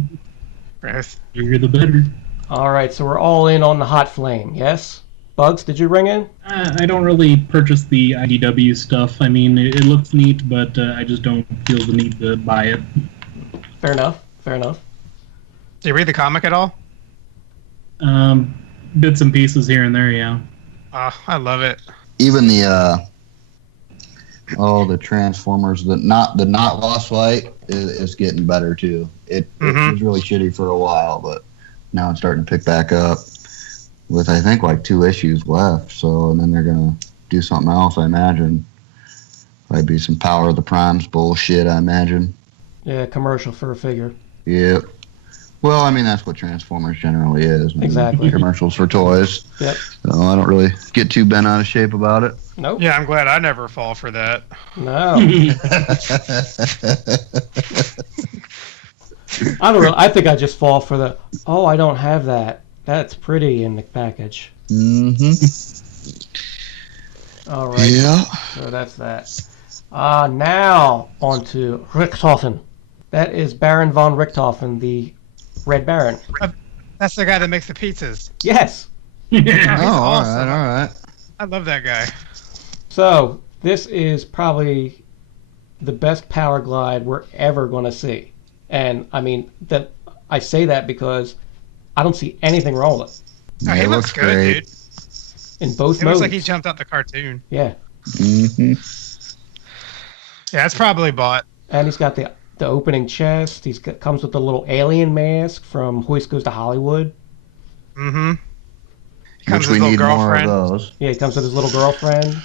Yes. Bigger the better. All right, so we're all in on the hot flame, yes? Bugs, did you ring in? I don't really purchase the IDW stuff. I mean, it looks neat, but I just don't feel the need to buy it. Fair enough. Fair enough. Do you read the comic at all? Bits and pieces here and there, yeah. I love it. Even the Transformers, the not Lost Light is getting better too. It was really shitty for a while, but now it's starting to pick back up with I think like 2 issues left. So and then they're gonna do something else, I imagine. Might be some Power of the Primes bullshit, I imagine. Yeah, commercial for a figure. Yep. Well, I mean that's what Transformers generally is. Exactly. Commercials for toys. Yep. So I don't really get too bent out of shape about it. Nope. Yeah, I'm glad I never fall for that. No. I don't know. I think I just fall for the, oh, I don't have that. That's pretty in the package. Mm-hmm. All right. Yeah. So that's that. Now on to Richthofen. That is Baron von Richthofen, the Red Baron. That's the guy that makes the pizzas. Yes. Oh, awesome. all right. I love that guy. So this is probably the best Power Glide we're ever going to see. And I mean, that I say that because I don't see anything wrong with it. Oh, he it looks good, great. dude. In both It modes. looks like he jumped out the cartoon. Yeah. Mm-hmm. Yeah, it's probably bought. And he's got the opening chest. Comes with the little alien mask from Hoist Goes to Hollywood. Mm-hmm. He comes Which with we his little need more of girlfriend. those. Yeah, he comes with his little girlfriend.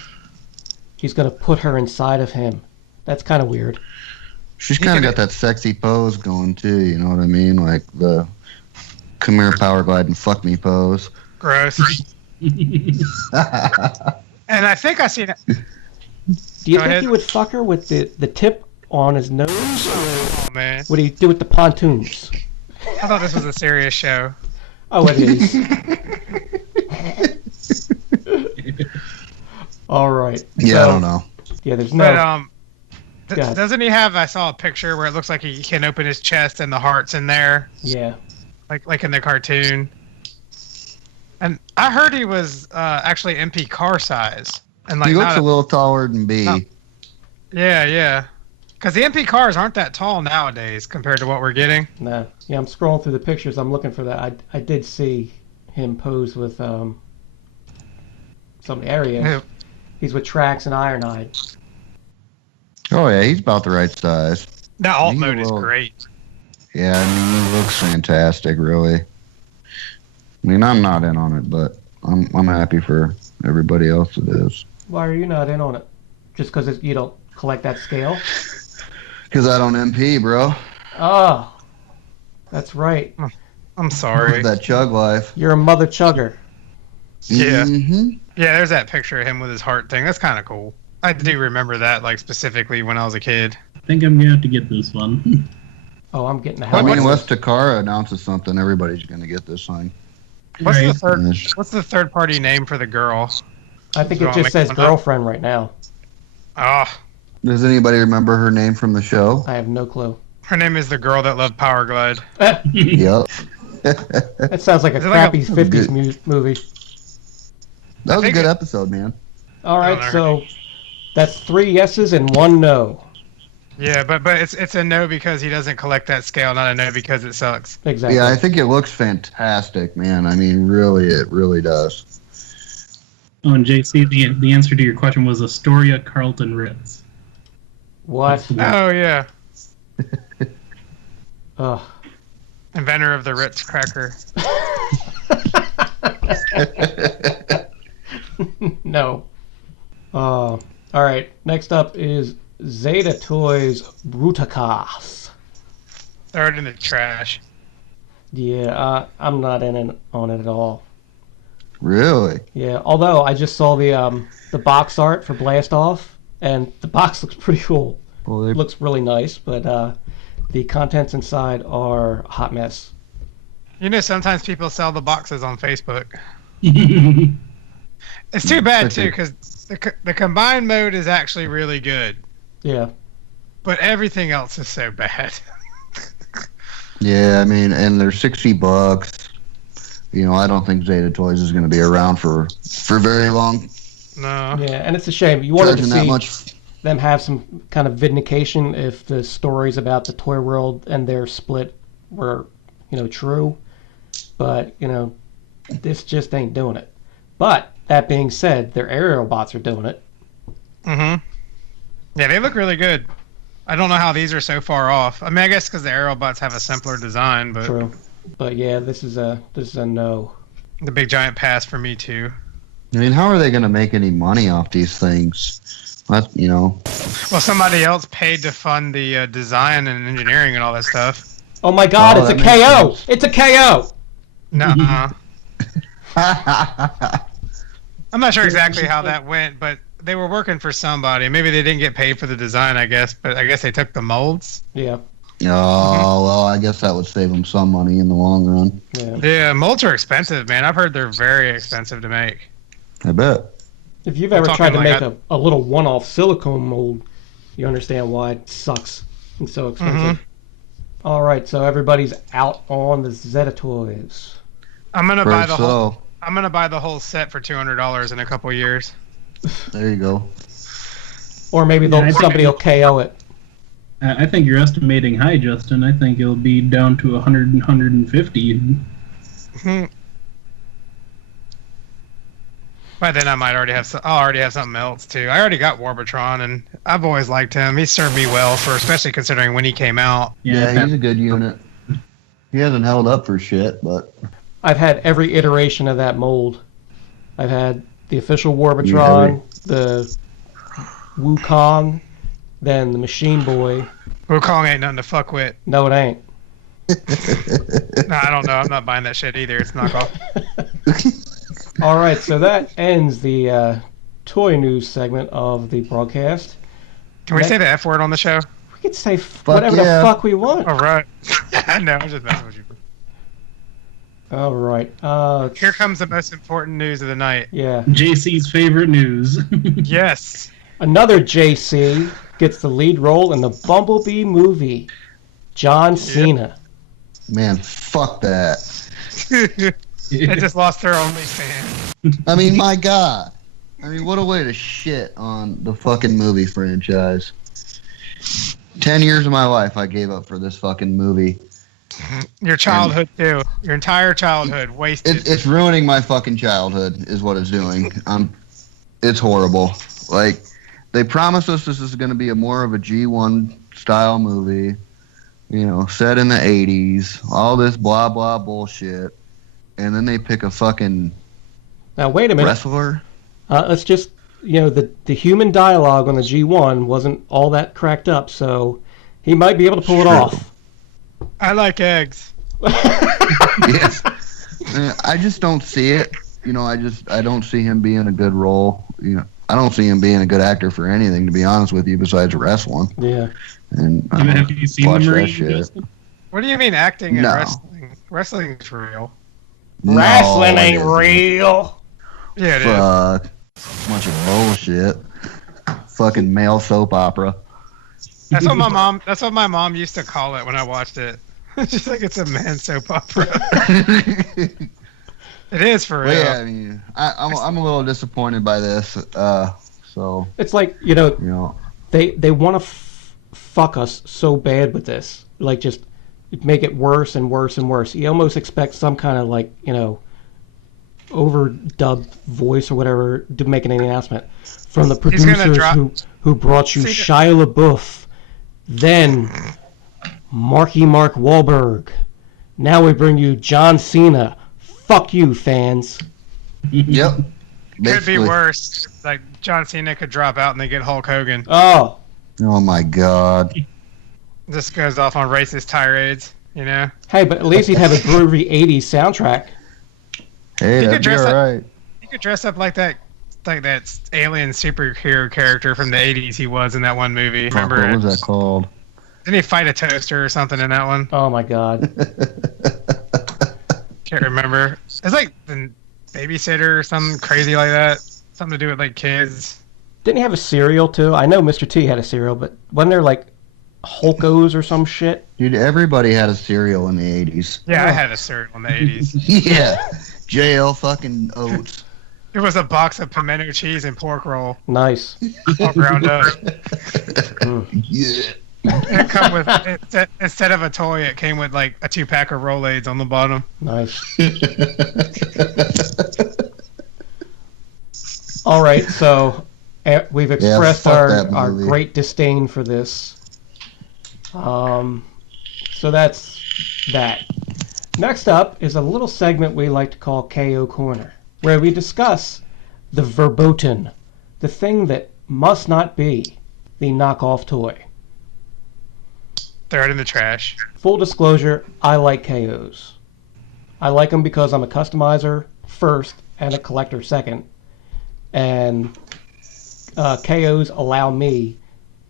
He's going to put her inside of him. That's kind of weird. She's kind of got that sexy pose going too. You know what I mean? Like the come here, Power Glide and fuck me pose. Gross. And I think I seen it. Do you Go think ahead. he would fuck her with the tip on his nose? Or Oh, man. what do you do with the pontoons? I thought this was a serious show. Oh, it is. All right. Yeah, I So, don't know. Yeah, there's But, no. Go ahead. doesn't he have, I saw a picture where it looks like he can open his chest and the heart's in there, Yeah. like in the cartoon. And I heard he was actually MP car size. And like He looks not a little taller than B. No. Yeah. Because the MP cars aren't that tall nowadays compared to what we're getting. No. Yeah, I'm scrolling through the pictures. I'm looking for that. I did see him pose with some areas. Yeah. He's with Trax and Ironhide. Oh yeah, he's about the right size. That alt He's a mode is little- great. Yeah, I mean, he looks fantastic, really. I mean, I'm not in on it, but I'm happy for everybody else that is. Why are you not in on it? Just because you don't collect that scale? Because I don't MP, bro. Oh, that's right. I'm sorry. That chug life. You're a mother chugger. Yeah. Mm-hmm. Yeah, there's that picture of him with his heart thing. That's kind of cool. I do remember that, like, specifically when I was a kid. I think I'm gonna have to get this one. Oh, I'm getting the hell I out mean, of unless this. Takara announces something, everybody's going to get this thing. What's Right. the third party name for the girl? I think it Wrong, just says make one up. girlfriend right now. Oh, Does anybody remember her name from the show? I have no clue. her name is the girl that loved Power Glide. Yep. That sounds like a Is it like crappy a- 50s Good. movie. That was a think good it- episode, man. All I right, don't know her so that's 3 yeses and 1 no. Yeah, but it's a no because he doesn't collect that scale, not a no because it sucks. Exactly. Yeah, I think it looks fantastic, man. I mean, really, it really does. Oh, and JC, the answer to your question was Astoria Carlton Ritz. What? Oh yeah. Ugh. Inventor of the Ritz cracker. No. All right. Next up is Zeta Toys Brutakas. Throw it in the trash. Yeah, I'm not on it at all. Really? Yeah, although I just saw the box art for Blast Off, and the box looks pretty cool. Well, It looks really nice, but the contents inside are a hot mess. You know, sometimes people sell the boxes on Facebook. It's too bad, too, because the combined mode is actually really good. Yeah. But everything else is so bad. Yeah, I mean, and they're $60. You know, I don't think Zeta Toys is going to be around for very long. No. Yeah, and it's a shame. You wanted to Charging that see much. them have some kind of vindication if the stories about the toy world and their split were, true. But, this just ain't doing it. But, that being said, their aerial bots are doing it. Mm-hmm. Yeah, they look really good. I don't know how these are so far off. I mean, I guess because the aerial bots have a simpler design, but True. But yeah, this is a no. the big giant pass for me too. I mean, how are they going to make any money off these things? Well, somebody else paid to fund the design and engineering and all that stuff. Oh my God! Oh, It's a that makes KO! sense. It's a KO! Nuh-uh. I'm not sure exactly how that went, but they were working for somebody. Maybe they didn't get paid for the design, I guess, but I guess they took the molds. Yeah. Oh, well, I guess that would save them some money in the long run. Yeah. Yeah, molds are expensive, man. I've heard they're very expensive to make. I bet. If you've We're ever tried to talking make like a little one-off silicone mold, you understand why it sucks and so expensive. All right, so everybody's out on the Zeta toys. I'm gonna buy the whole. So, I'm gonna buy the whole set for $200 in a couple years. there you go. Or maybe Yeah, I think- somebody will KO it. I think you're estimating high, Justin. I think it'll be down to 100 and 150. By then I might already have. I'll already have something else too. I already got Warbitron, and I've always liked him. He served me well for, especially considering when he came out. Yeah, he's a good unit. He hasn't held up for shit, but I've had every iteration of that mold. I've had the official Warbitron, the Wukong, then the Machine Boy. Wukong ain't nothing to fuck with. No, it ain't. No, I don't know. I'm not buying that shit either. It's knockoff. All right, so that ends the toy news segment of the broadcast. Can we say the F word on the show? We can say whatever yeah. the fuck we want. All right. No, I'm just messing with you. All right. Here comes the most important news of the night. Yeah. JC's favorite news. Yes. Another JC gets the lead role in the Bumblebee movie. John Cena. man, fuck that. They just lost their only fan. I mean, my God. I mean, what a way to shit on the fucking movie franchise. 10 years of my life I gave up for this fucking movie. Your childhood, too. Your entire childhood wasted. It's ruining my fucking childhood, is what it's doing. It's horrible. Like, they promised us this is going to be more of a G1 style movie, you know, set in the 80s, all this blah blah bullshit, and then they pick a fucking Now, wait a minute. wrestler. Let's just, the human dialogue on the G1 wasn't all that cracked up, so he might be able to pull it True. off. I like eggs. Yes. I just don't see it. I don't see him being a good role. I don't see him being a good actor for anything, to be honest with you, besides wrestling. Yeah. And Have you seen watch the that Marine, shit. Justin? What do you mean acting and No. wrestling? Wrestling's real. No, Wrestling it ain't isn't. real. Yeah, it is. Fuck. Bunch of bullshit. Fucking male soap opera. That's what my mom used to call it when I watched it. She's like, it's a man soap opera. It is for real. Well, yeah, I mean, I'm a little disappointed by this. So It's like, you know, they want to fuck us so bad with this. Like, just make it worse and worse and worse. You almost expect some kind of, like, overdubbed voice or whatever to make an announcement from the He's gonna producers who brought you See, Shia LaBeouf, then Marky Mark Wahlberg. Now we bring you John Cena. Fuck you, fans. Yep. Could be Basically. worse. Like John Cena could drop out and they get Hulk Hogan. Oh, Oh my God. This goes off on racist tirades, you know? hey, but at least he'd have a groovy 80s soundtrack. Hey, You that'd could be dress up- alright. He could dress up like that alien superhero character from the 80s he was in that one movie. Fuck, Remember? what was that called? Didn't he fight a toaster or something in that one? Oh my God. Can't remember. It's like the babysitter or something crazy like that. Something to do with like kids. Didn't he have a cereal too? I know Mr. T had a cereal, but wasn't there like Hulkos or some shit? Dude, everybody had a cereal in the 80s. Yeah, I had a cereal in the 80s. Yeah. JL fucking Oats. It was a box of pimento cheese and pork roll Nice. all ground up. Yeah. It come with instead of a toy, it came with like a 2-pack of Rolaids on the bottom. Nice. All right, so we've expressed fuck that our movie. great disdain for this. So that's that. Next up is a little segment we like to call KO Corner, where we discuss the verboten, the thing that must not be, the knockoff toy. Throw it in the trash. Full disclosure, I like KOs. I like them because I'm a customizer first and a collector second. And KOs allow me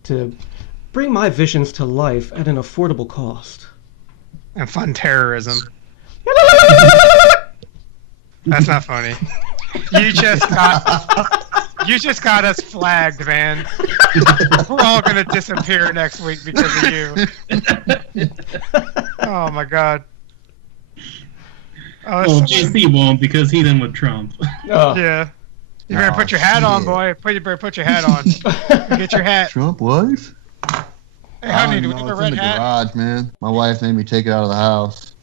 to bring my visions to life at an affordable cost. And fun terrorism. That's not funny. You just got us flagged, man. We're all gonna disappear next week because of you. Oh my God. Oh, Well, JC won't because he's in with Trump. Oh, yeah. You better Oh, put your hat on, shit. boy. You better put your hat on. Get your hat. Trump wife? Hey, I honey, don't do we know. have a It's red in the hat? garage, man. My wife made me take it out of the house.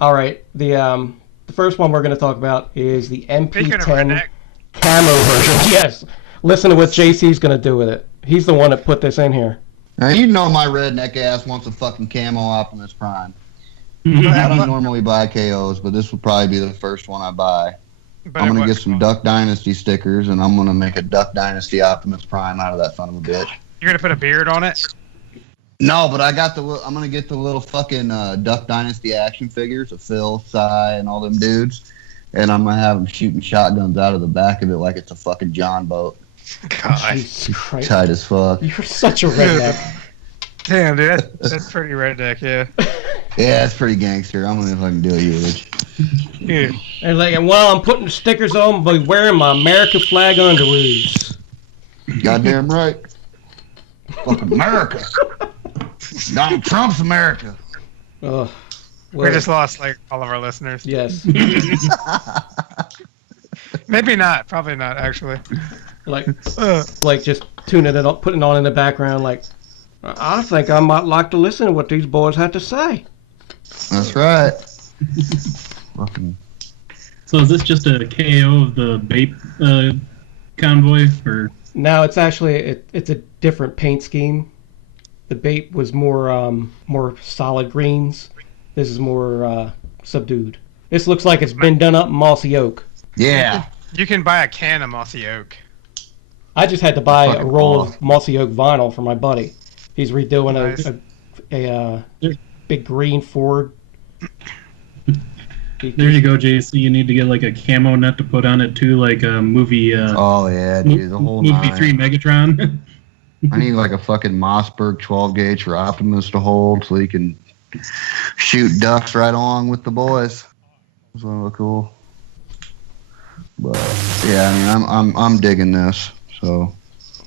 all right. The first one we're going to talk about is the Speaking of MP10 redneck, camo version. Yes. Listen to what JC's going to do with it. He's the one that put this in here. Now, you know my redneck ass wants a fucking camo Optimus Prime. I Mm-hmm. don't normally buy KOs, but this will probably be the first one I buy. but I'm it gonna get wasn't some fun. Duck Dynasty stickers, and I'm gonna make a Duck Dynasty Optimus Prime out of that son of a bitch. You're gonna put a beard on it? No, but I got I'm gonna get the little fucking Duck Dynasty action figures of Phil, Cy, and all them dudes, and I'm gonna have them shooting shotguns out of the back of it like it's a fucking John boat. God. Jesus Christ. Tight as fuck. You're such a redneck. Damn, dude, that's pretty redneck, yeah. Yeah, it's pretty gangster. I'm gonna fucking do it, huge. Yeah. And like, and while I'm putting the stickers on, I'll be wearing my American flag underoos. Goddamn right. Fucking America. Donald Trump's America. Ugh. We just lost like all of our listeners. Yes. Maybe not. Probably not, actually. Like, Ugh. like just tuning it up, putting it on in the background. Like, I think I might like to listen to what these boys had to say. That's right. Fucking. So is this just a KO of the bait convoy, or Now it's actually it's a different paint scheme. The bait was more solid greens. This is more subdued. This looks like it's been done up in mossy oak. Yeah. You can buy a can of mossy oak. I just had to buy a Fucking roll awesome. of mossy oak vinyl for my buddy. He's redoing Nice. a big green Ford. there you go, JC. You need to get like a camo net to put on it too, like a movie. Oh yeah, dude. The whole movie nine. 3 Megatron. I need like a fucking Mossberg 12 gauge for Optimus to hold so he can shoot ducks right along with the boys. That's gonna look cool. But yeah, I mean, I'm digging this. So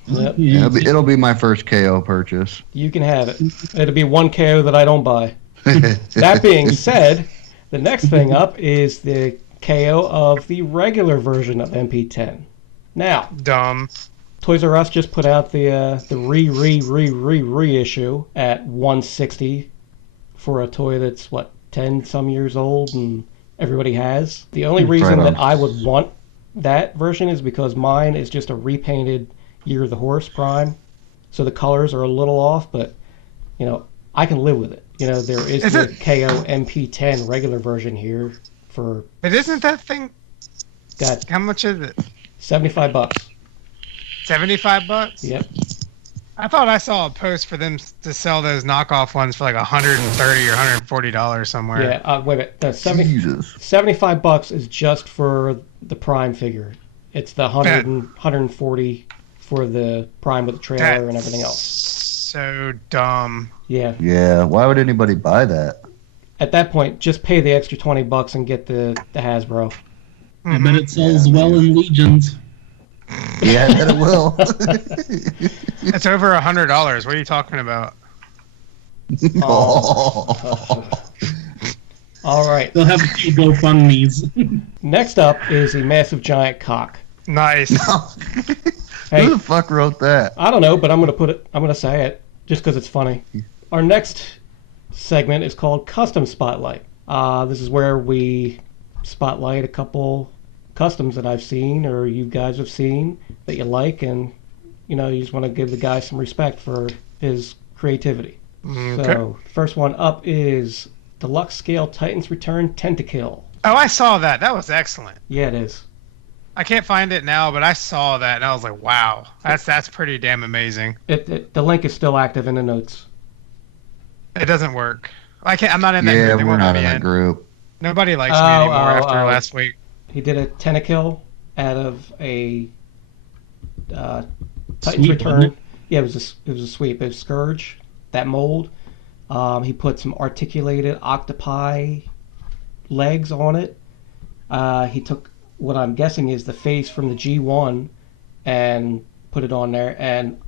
Yep. Yeah, it'll be my first KO purchase. You can have it. It'll be one KO that I don't buy. That being said, the next thing up is the KO of the regular version of MP10. Now, Dumb. Toys R Us just put out the reissue at $160 for a toy that's 10 some years old and everybody has. The only reason Right on. that I would want that version is because mine is just a repainted Year of the Horse Prime, so the colors are a little off, but I can live with it. There is the KO MP10 regular version here for. But isn't that thing? Got how much is it? $75. $75? Yep. I thought I saw a post for them to sell those knockoff ones for like $130 or $140 somewhere. Yeah. Wait a minute. The Jesus. $75 is just for the Prime figure. It's the 140 for the Prime with the trailer and everything else. So dumb. Yeah. Yeah. Why would anybody buy that? At that point, just pay the extra $20 and get the Hasbro. I bet it sells well in Legions. Yeah, I bet it will. It's over $100. What are you talking about? Oh. All right. They'll have a few GoFundMes. Next up is a massive giant cock. Nice. Hey, Who the fuck wrote that? I don't know, but I'm gonna say it just because it's funny. Our next segment is called Custom Spotlight. This is where we spotlight a couple customs that I've seen or you guys have seen that you like, and you just want to give the guy some respect for his creativity. Okay. So first one up is Deluxe Scale Titans Return Tentakill. Oh, I saw that. That was excellent. Yeah, it is. I can't find it now, but I saw that and I was like, wow, that's pretty damn amazing. The link is still active in the notes. It doesn't work. I'm not in that Yeah, group. They we're won't not let in me that group. Nobody likes me anymore after last week. He did a Tentakill out of a Titans Sweep, Return. wasn't it? Yeah, it was a sweep. It was Scourge, that mold. He put some articulated octopi legs on it. He took what I'm guessing is the face from the G1 and put it on there. And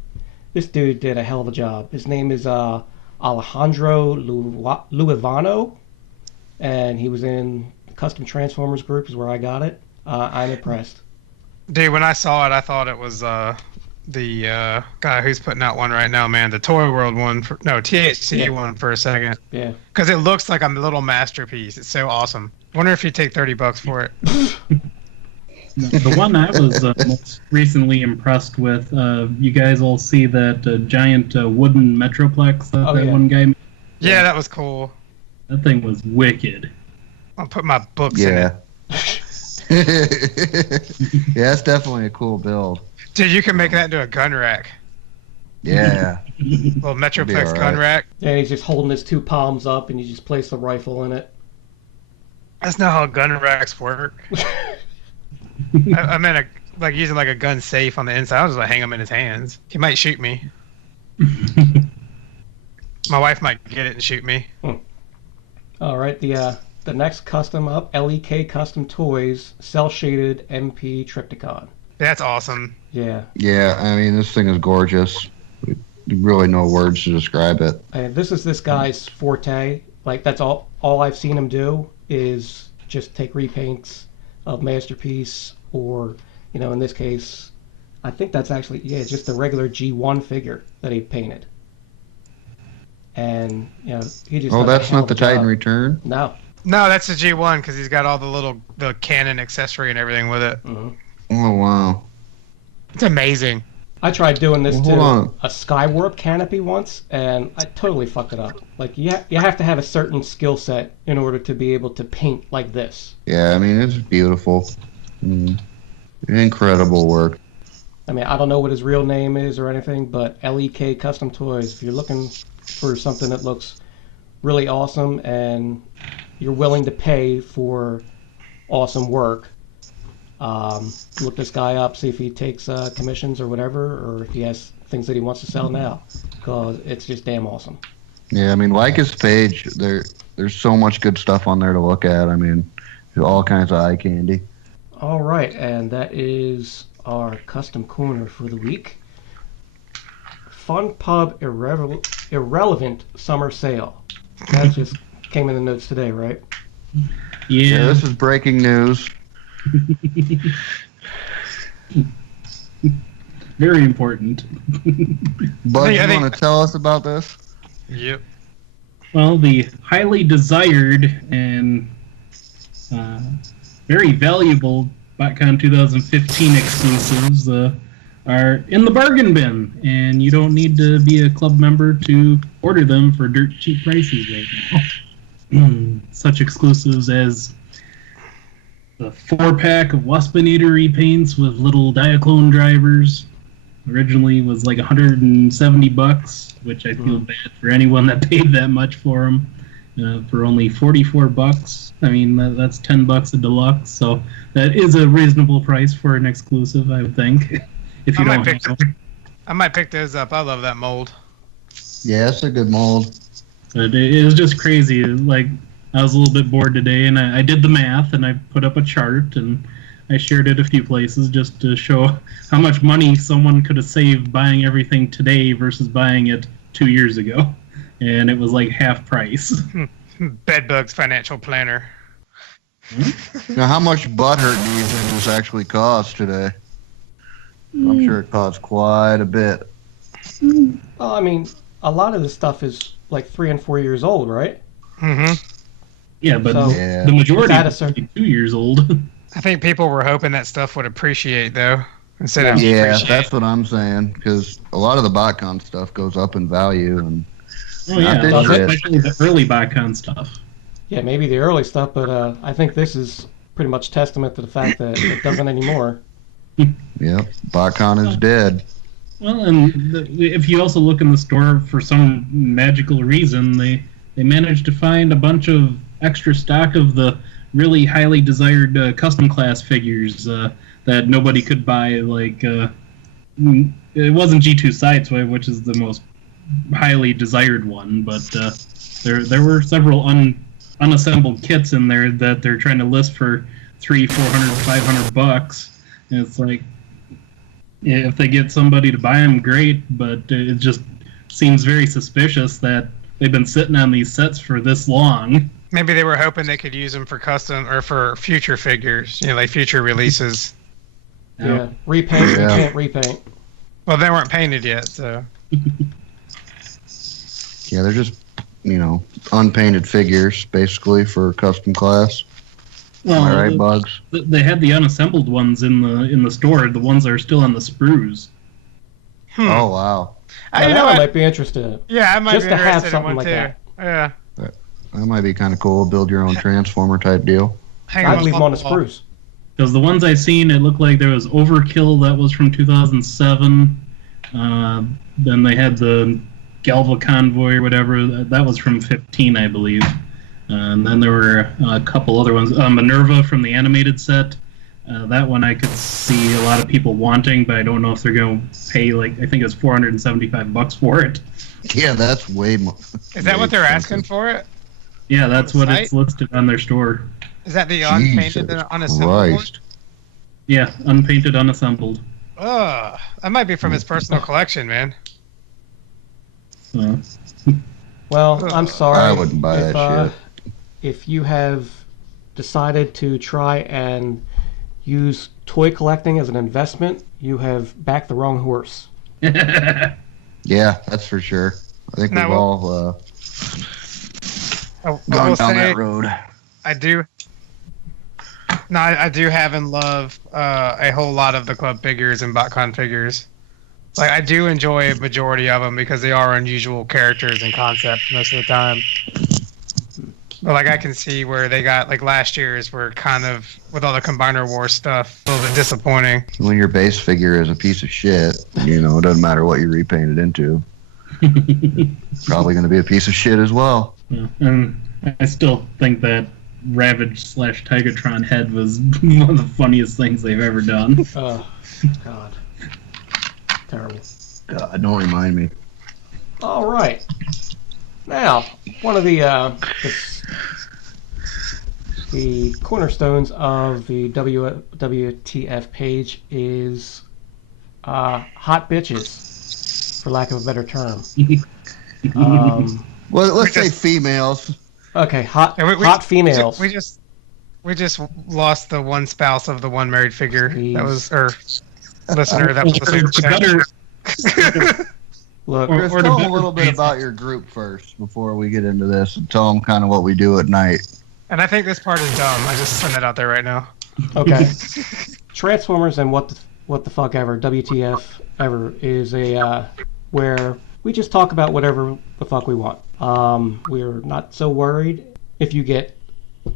this dude did a hell of a job. His name is Alejandro Luivano, and he was in Custom Transformers group is where I got it. I'm impressed. Dude, when I saw it, I thought it was the guy who's putting out one right now, man. The Toy World one. THC one for a second. Yeah. Because it looks like a little masterpiece. It's so awesome. Wonder if you take $30 for it. The one I was most recently impressed with, you guys all see that giant wooden Metroplex that one guy made? Yeah, that was cool. That thing was wicked. I'll put my books in it. Yeah, it's definitely a cool build. Dude, you can make that into a gun rack. Yeah. Little Metroplex gun rack. Yeah, he's just holding his two palms up, and you just place the rifle in it. That's not how gun racks work. I meant using like a gun safe on the inside. I was just hang him in his hands. He might shoot me. My wife might get it and shoot me. All right, the next custom up, LEK Custom Toys, Cell Shaded MP Triptychon. That's awesome. Yeah. Yeah, I mean, this thing is gorgeous. Really no words to describe it. And this is this guy's forte. Like, that's all I've seen him do is just take repaints of Masterpiece, or, in this case, I think that's actually, just the regular G1 figure that he painted. And, he just... Oh, that's not the Titan Return? No. No, that's the G1 because he's got all the cannon accessory and everything with it. Mm-hmm. Oh, wow. It's amazing. I tried doing this Hold on. a Skywarp canopy once, and I totally fucked it up. Like, you have to have a certain skill set in order to be able to paint like this. Yeah, I mean, it's beautiful. Incredible work. I mean, I don't know what his real name is or anything, but LEK Custom Toys, if you're looking for something that looks really awesome and you're willing to pay for awesome work, look this guy up, see if he takes commissions or whatever, or if he has things that he wants to sell now, because it's just damn awesome. Yeah, I mean, like his page, there's so much good stuff on there to look at. I mean, there's all kinds of eye candy. All right, and that is our custom corner for the week. Fun Pub Irrelevant Summer Sale. That just came in the notes today, right? Yeah. This is breaking news. Very important. Bud, you want to tell us about this? Yep. Well, the highly desired and very valuable Botcon 2015 exclusives are in the bargain bin, and you don't need to be a club member to order them for dirt cheap prices right now. Such exclusives as the 4-pack of Waspinator repaints with little Diaclone drivers. Originally was like $170, which I feel bad for anyone that paid that much for them. For only $44. I mean, that's $10 a deluxe, so that is a reasonable price for an exclusive, I would think. If you don't have them. I might pick those up. I love that mold. Yeah, it's a good mold. But it was just crazy. Like, I was a little bit bored today, and I did the math, and I put up a chart, and I shared it a few places just to show how much money someone could have saved buying everything today versus buying it 2 years ago. And it was like half price. Bedbugs financial planner. Now, how much butthurt do you think this actually cost today? I'm sure it cost quite a bit. Well, I mean, a lot of this stuff is like 3 and 4 years old, right? Mm-hmm. Yeah, but So, the majority is 2 years old. I think people were hoping that stuff would appreciate, though, instead of Yeah, depreciate. that's what I'm saying, because a lot of the Botcon stuff goes up in value, and Oh yeah, Not this especially the early Botcon stuff. Yeah, maybe the early stuff, but I think this is pretty much testament to the fact that it doesn't anymore. Yep, Botcon is dead. Well, and if you also look in the store for some magical reason, they managed to find a bunch of extra stock of the really highly desired custom class figures that nobody could buy. Like it wasn't G2 Sideswipe, which is the most highly desired one, but there were several unassembled kits in there that they're trying to list for $300, $400, $500. And it's like, if they get somebody to buy them, great, but it just seems very suspicious that they've been sitting on these sets for this long. Maybe they were hoping they could use them for custom or for future figures, like future releases. Yeah, repaint, you can't repaint. Well, they weren't painted yet, so. Yeah, they're just, unpainted figures, basically, for custom class. Well, Am I right, Bugs? They had the unassembled ones in the store, the ones that are still on the sprues. Oh, wow. Now, that I might be interested in. Yeah, I might Just be to have interested in something one like too. that. Yeah. That might be kind of cool. Build your own Transformer type deal. Hang I'd leave them on the wall. spruce. Because the ones I've seen, it looked like there was Overkill, that was from 2007. Then they had the Galva Convoy or whatever, that was from 15, I believe. And then there were a couple other ones. Minerva from the animated set. That one I could see a lot of people wanting, but I don't know if they're going to pay, I think it's $475 for it. Yeah, that's way more. Is that what they're asking for it? Yeah, that's On the what site? it's listed on their store. Is that the unpainted and unassembled one? Christ. Yeah, unpainted, unassembled. Ugh, that might be from his personal collection, man. So, Well, I'm sorry. I wouldn't buy if, that if you have decided to try and use toy collecting as an investment, you have backed the wrong horse. Yeah, that's for sure. I think Now, we've all I gone will down say, that road. I do. No, I do have in love a whole lot of the club figures and Botcon figures. I do enjoy a majority of them because they are unusual characters and concepts most of the time. But I can see where they got last year's were kind of with all the Combiner War stuff a little bit disappointing. When your base figure is a piece of shit, it doesn't matter what you repaint it into. Probably going to be a piece of shit as well. yeah. And I still think that Ravage/Tigatron head was one of the funniest things they've ever done. Oh, God. Terrible. God, don't remind me. All right. Now, one of the cornerstones of the WTF page is hot bitches, for lack of a better term. Well, let's say females. Okay, hot And hot females. We just lost the one spouse of the one married figure. Jeez. That was listener. That was the same. Look, Chris, or tell the them a little bit about your group first before we get into this, and tell them kind of what we do at night. And I think this part is dumb. I just send it out there right now. okay. Transformers and what the fuck ever, WTF ever, is a where we just talk about whatever the fuck we want. We're not so worried if you get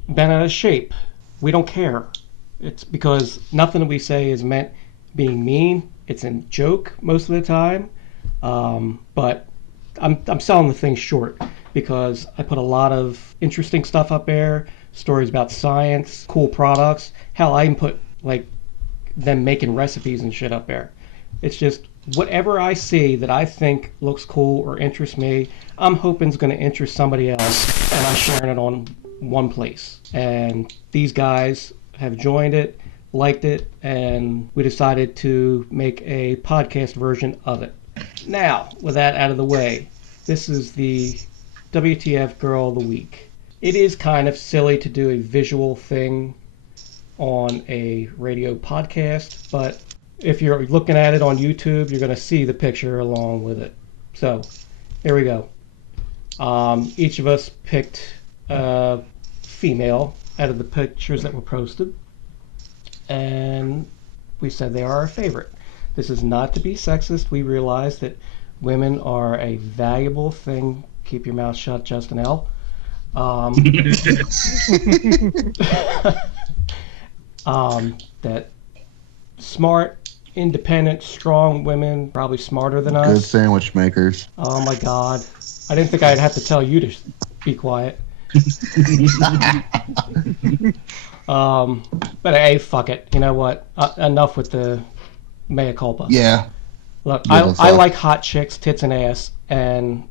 bent out of shape. We don't care. It's because nothing that we say is meant being mean. It's a joke most of the time. But I'm selling the thing short because I put a lot of interesting stuff up there, stories about science, cool products. Hell, I even put like them making recipes and shit up there. It's just whatever I see that I think looks cool or interests me, I'm hoping is going to interest somebody else, and I'm sharing it on one place. And these guys have joined it, liked it, and we decided to make a podcast version of it. Now, with that out of the way, this is the WTF Girl of the Week. It is kind of silly to do a visual thing on a radio podcast, but if you're looking at it on YouTube, you're going to see the picture along with it. So, here we go. Each of us picked a female out of the pictures that were posted, and we said they are our favorite. This is not to be sexist. We realize that women are a valuable thing. Keep your mouth shut, Justin L. That smart, independent, strong women, probably smarter than us. Good sandwich makers. Oh my God. I didn't think I'd have to tell you to be quiet. But hey, fuck it. You know what? Enough with the mea culpa. Yeah. Look, I like hot chicks, tits, and ass, and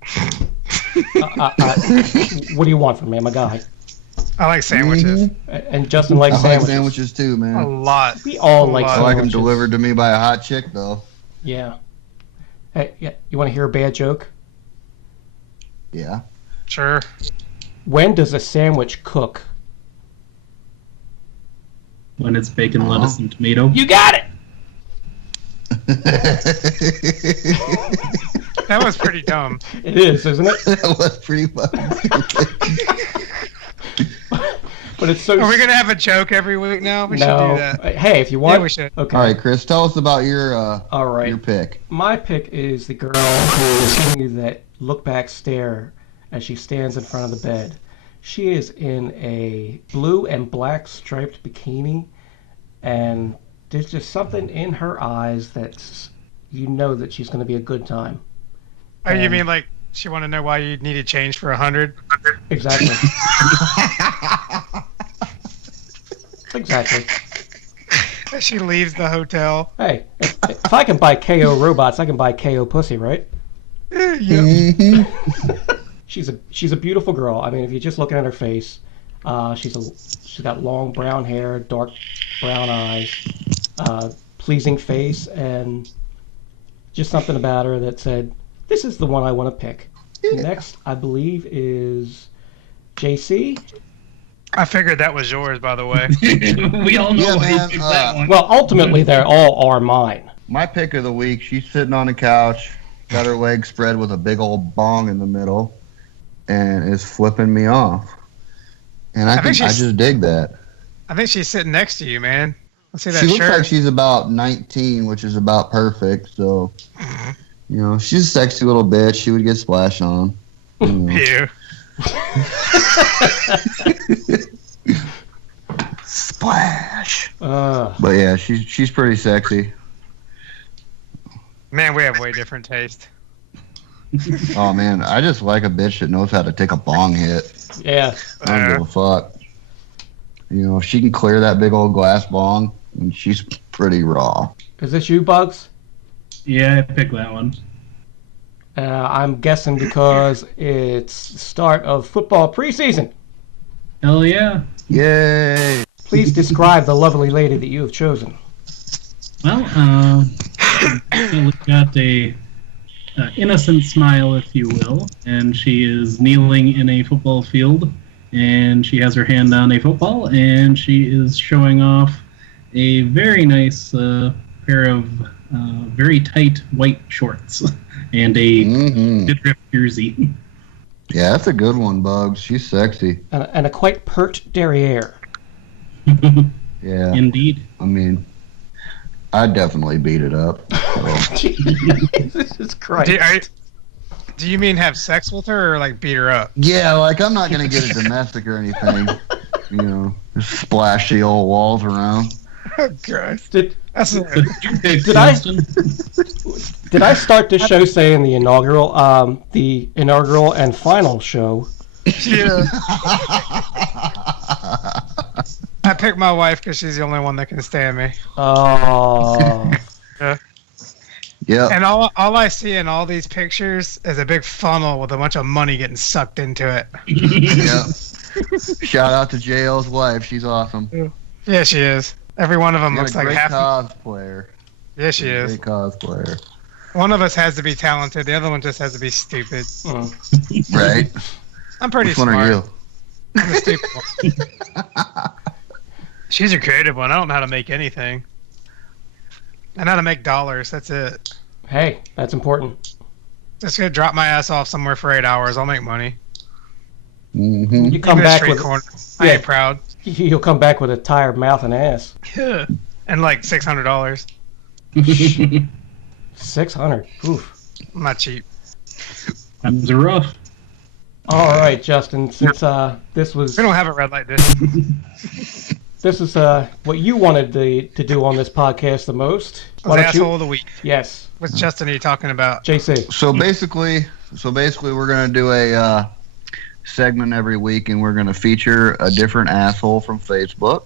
what do you want from me? I'm a guy. I like sandwiches. And Justin likes I sandwiches. like sandwiches too, man. A lot. We all like I sandwiches. like them delivered to me by a hot chick, though. Yeah. Hey, yeah. You want to hear a bad joke? Yeah. Sure. When does a sandwich cook? When it's bacon, lettuce, and tomato. You got it! That was pretty dumb. It is, isn't it? That was pretty fucking But it's so... Are we going to have a joke every week now? We should do that. Hey, if you want... Yeah, we should. Okay. All right, Chris, tell us about your All right. your pick. My pick is the girl who is giving you that look-back stare as she stands in front of the bed. She is in a blue and black striped bikini, and there's just something in her eyes that's, you know that she's going to be a good time. Oh, you mean like she want to know why you needed change for 100? Exactly. Exactly. As she leaves the hotel. Hey, if I can buy KO robots, I can buy KO pussy, right? Yep. Mm-hmm. She's a beautiful girl. I mean, if you're just looking at her face, she's got long brown hair, dark brown eyes, pleasing face, and just something about her that said, "This is the one I want to pick." Yeah. Next, I believe, is JC. I figured that was yours, by the way. We all know Yeah, why man, you picked that one. Well, ultimately, they all are mine. My pick of the week, she's sitting on the couch, got her legs spread with a big old bong in the middle, and is flipping me off. And I just dig that. I think she's sitting next to you, man. Let's see that She looks shirt. like she's about 19, which is about perfect. So, you know, she's a sexy little bitch. She would get splashed on. You know. Ew. Splash. Uh, But yeah, she's pretty sexy. Man, we have way different taste. Oh man, I just like a bitch that knows how to take a bong hit. yeah. I don't give a fuck. You know, if she can clear that big old glass bong, and she's pretty raw. Is this you, Bugs? Yeah, I picked that one. I'm guessing because it's the start of football preseason. Hell yeah. Yay! Please describe the lovely lady that you have chosen. Well, we've got a innocent smile, if you will, and she is kneeling in a football field, and she has her hand on a football, and she is showing off a very nice pair of very tight white shorts and a midriff jersey. Yeah, that's a good one, Bugs. She's sexy. And a quite pert derriere. Yeah. Indeed. I mean, I'd definitely beat it up. So. Jesus Christ. Do you mean have sex with her or like beat her up? Yeah, like I'm not gonna get a domestic or anything. You know, just splash the old walls around. Oh, Christ. Did I start this show saying the inaugural and final show? Yeah. I picked my wife because she's the only one that can stand me. Oh. Yeah. Yeah. And all I see in all these pictures is a big funnel with a bunch of money getting sucked into it. Yeah. Shout out to JL's wife. She's awesome. Yeah, she is. Every one of them looks like half. Cosplayer. Yeah, she is. Great cosplayer. One of us has to be talented. The other one just has to be stupid. Right. I'm pretty Which smart. one are you? I'm the stupid one. She's a creative one. I don't know how to make anything. I know how to make dollars. That's it. Hey, that's important. Just gonna drop my ass off somewhere for 8 hours. I'll make money. Mm-hmm. You come back with I ain't proud. You'll come back with a tired mouth and ass. Yeah. And like $600. 600. Oof. I'm not cheap. Times are rough. All right, Justin. Since this was We don't have a red light district. this is what you wanted to do on this podcast the most. The asshole of the week. Yes. What's Justin are you talking about? JC. So basically, we're gonna do a segment every week, and we're gonna feature a different asshole from Facebook,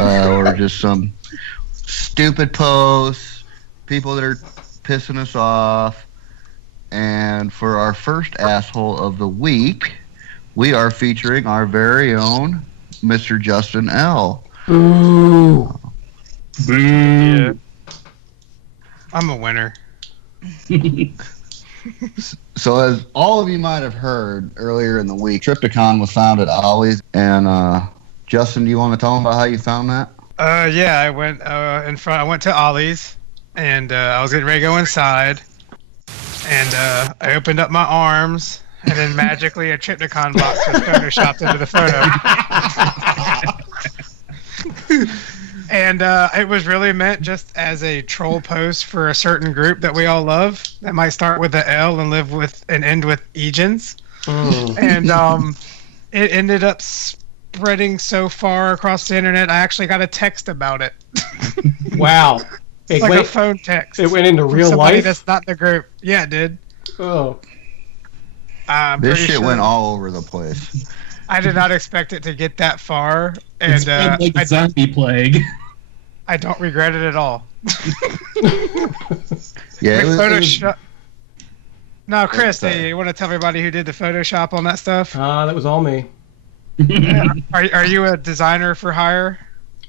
or just some stupid posts, people that are pissing us off. And for our first asshole of the week, we are featuring our very own Mr. Justin L. Boo. Boo. Yeah. I'm a winner. So as all of you might have heard earlier in the week, Trypticon was found at Ollie's. And Justin, do you want to tell them about how you found that? Yeah, I went in front. I went to Ollie's, and I was getting ready to go inside, and I opened up my arms, and then magically a Trypticon box was photoshopped into the photo. And it was really meant just as a troll post for a certain group that we all love that might start with the L and live with and end with Egens. And it ended up spreading so far across the internet, I actually got a text about it. Wow. It's like a phone text. It went into real somebody life? That's not the group. Yeah, it did. Oh. This shit went all over the place. I did not expect it to get that far, and It's like a zombie plague. I don't regret it at all. Yeah, it was, Photoshop. No, Chris, hey, you want to tell everybody who did the Photoshop on that stuff? That was all me. Are you a designer for hire?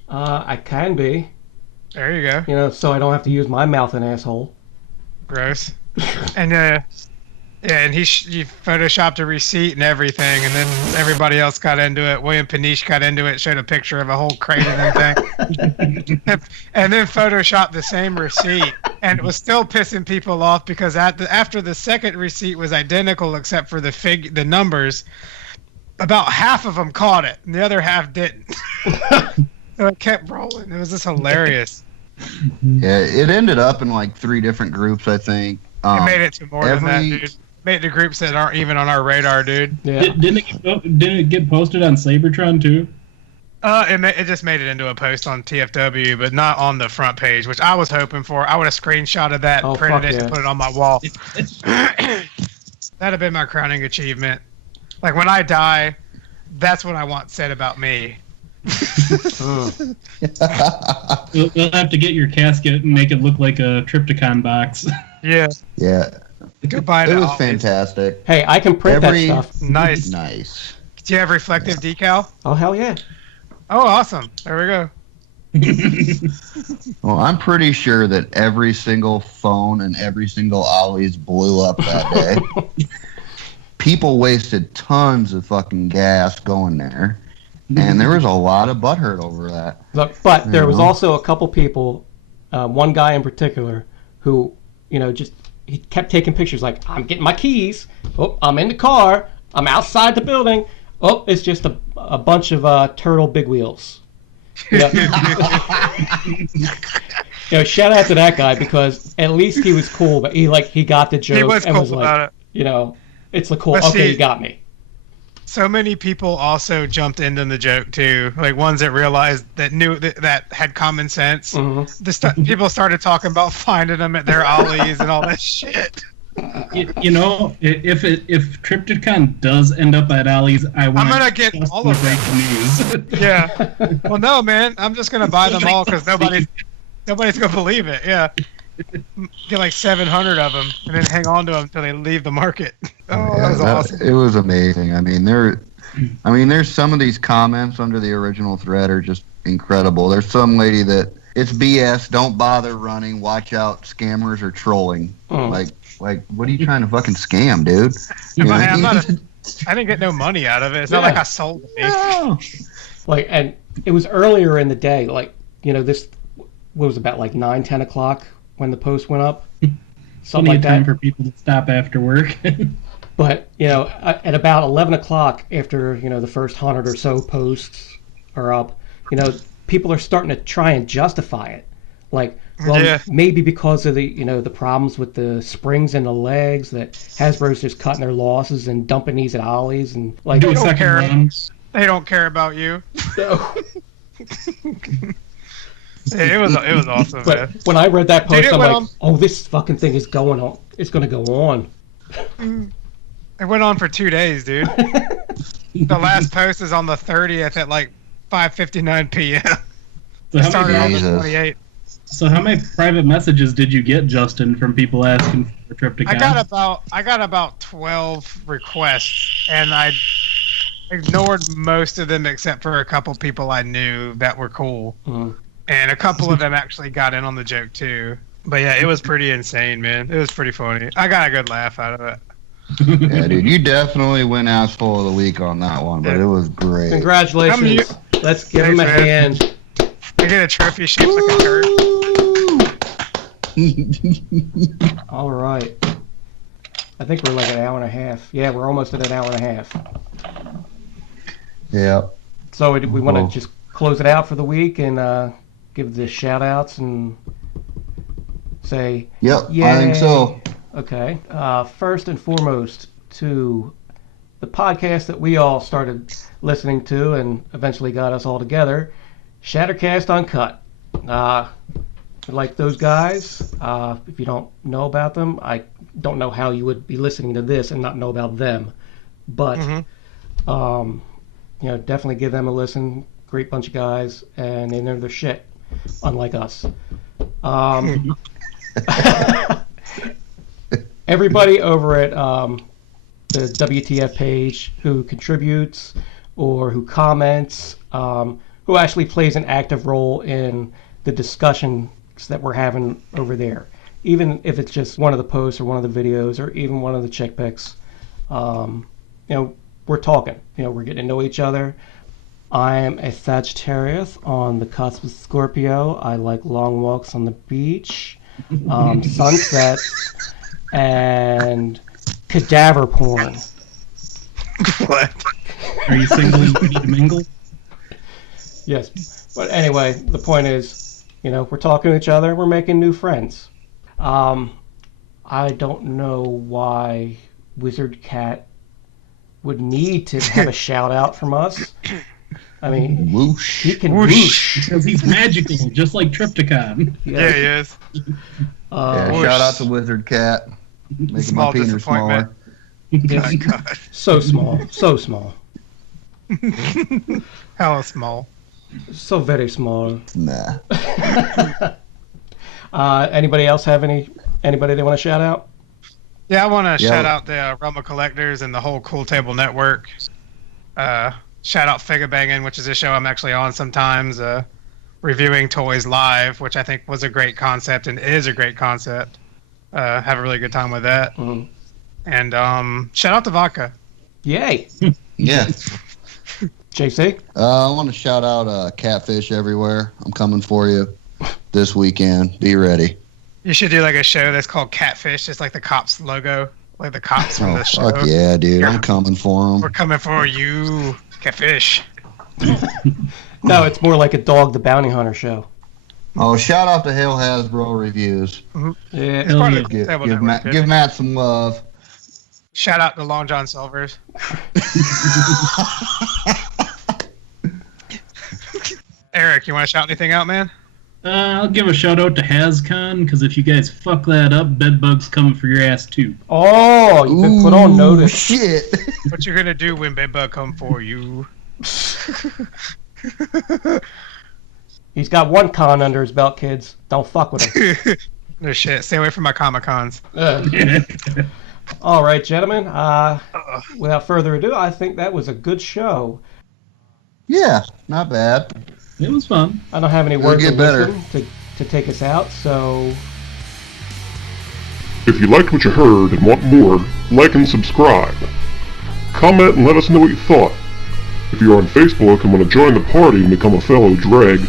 I can be. There you go. You know, so I don't have to use my mouth and asshole. Gross. And yeah, and he photoshopped a receipt and everything, and then everybody else got into it. William Paniche got into it, showed a picture of a whole crate and everything, and then photoshopped the same receipt, and it was still pissing people off because after the second receipt was identical except for the numbers, about half of them caught it, and the other half didn't. So it kept rolling. It was just hilarious. Yeah, it ended up in like 3 different groups, I think. It made it to more than that, dude. Made it to groups that aren't even on our radar, dude. Yeah. Didn't it get posted on Sabretron too? It just made it into a post on TFW, but not on the front page, which I was hoping for. I would have screenshotted that, printed it, and put it on my wall. That'd have been my crowning achievement. Like when I die, that's what I want said about me. We'll have to get your casket and make it look like a Trypticon box. Yeah. Yeah. Goodbye. It was fantastic. Hey, I can print that stuff. Nice. Nice. Do you have reflective decal? Oh, hell yeah. Oh, awesome. There we go. Well, I'm pretty sure that every single phone and every single Ollie's blew up that day. People wasted tons of fucking gas going there. And there was a lot of butthurt over that. Look, but there was also a couple people, one guy in particular, who, he kept taking pictures like, I'm getting my keys. Oh, I'm in the car. I'm outside the building. Oh, it's just a bunch of turtle big wheels. Shout out to that guy because at least he was cool, but he got the joke. He was and cool was like, about it. it's like, cool, But okay, see, you got me. So many people also jumped into the joke too, like ones that realized that knew that had common sense. Mm-hmm. People started talking about finding them at their ollies and all that shit. If Trypticon does end up at Ollie's, I'm gonna get all of them. News. Yeah. Well, no, man, I'm just gonna buy them all because nobody's gonna believe it. Yeah. Get like 700 of them and then hang on to them until they leave the market. Oh, that was awesome. It was amazing. I mean, there's some of these comments under the original thread are just incredible. There's some lady that it's BS. Don't bother running. Watch out. Scammers are trolling. Like, what are you trying to fucking scam, dude? I didn't get no money out of it. It's not like I sold it. No. Like, and it was earlier in the day. Like, this was about like 9-10 o'clock when the post went up. Something like that. Time for people to stop after work. But, at about 11 o'clock after, the first 100 or so posts are up, people are starting to try and justify it. Like, well, maybe because of the, the problems with the springs and the legs that Hasbro's just cutting their losses and dumping these at Ollie's and like. They don't care. They don't care about you. No. It was awesome. But man. When I read that post, I'm like, oh, this fucking thing is going on. It's going to go on. It went on for 2 days, dude. The last post is on the 30th at like 5:59 p.m. So it started on the 28th. So how many private messages did you get, Justin, from people asking for a trip to Con? I got about 12 requests, and I ignored most of them except for a couple people I knew that were cool. And a couple of them actually got in on the joke too. But yeah, it was pretty insane, man. It was pretty funny. I got a good laugh out of it. Yeah, dude, you definitely win asshole of the week on that one, but it was great. Congratulations. Let's give him a hand. I get a trophy shaped like a turd. All right. I think we're like an hour and a half. Yeah, we're almost at an hour and a half. Yeah. So we want to just close it out for the week and give the shout outs and say, yep, yay. I think so. Okay. First and foremost, to the podcast that we all started listening to and eventually got us all together, Shattercast Uncut. Like those guys, if you don't know about them, I don't know how you would be listening to this and not know about them. But, definitely give them a listen. Great bunch of guys, and they know their shit, unlike us. Everybody over at the WTF page who contributes or who comments, who actually plays an active role in the discussions that we're having over there. Even if it's just one of the posts or one of the videos or even one of the chick pics, we're talking. We're getting to know each other. I am a Sagittarius on the cusp of Scorpio. I like long walks on the beach, sunsets, and cadaver porn. What? Are you single and ready to mingle? Yes. But anyway, the point is, we're talking to each other. We're making new friends. I don't know why Wizard Cat would need to have a shout out from us. I mean, whoosh. He can whoosh. Because he's magical, just like Trypticon. Yeah, he is. Shout out to Wizard Cat. Making my penis smaller. Oh, God. So small. So small. Hella small. So very small. Nah. Anybody else have anybody they want to shout out? Yeah, I want to shout out the Realm of Collectors and the whole Cool Table Network. Shout out Figure Banging, which is a show I'm actually on sometimes, reviewing toys live, which I think was a great concept and is a great concept. Have a really good time with that. Mm-hmm. And shout out to Vodka. Yay. Yeah. JC? I want to shout out Catfish Everywhere. I'm coming for you this weekend. Be ready. You should do like a show that's called Catfish. It's like the cops logo, like the cops from the show. Fuck yeah, dude. I'm coming for them. We're coming for you, Catfish. No, it's more like a Dog the Bounty Hunter show. Oh, shout out to Hail Hasbro Reviews. Mm-hmm. Yeah. It's part of the Cool Table Network. Give Matt some love. Shout out to Long John Silver's. Eric, you want to shout anything out, man? I'll give a shout out to HasCon, because if you guys fuck that up, Bedbugs coming for your ass too. Oh, you've been put on notice. Shit. What you gonna do when Bedbug come for you? He's got one con under his belt, kids. Don't fuck with him. No shit. Stay away from my Comic-Cons. All right, gentlemen. Without further ado, I think that was a good show. Yeah, not bad. It was fun. I don't have any It'll words get of better. wisdom to take us out, so... If you liked what you heard and want more, like and subscribe. Comment and let us know what you thought. If you're on Facebook and want to join the party and become a fellow dreg,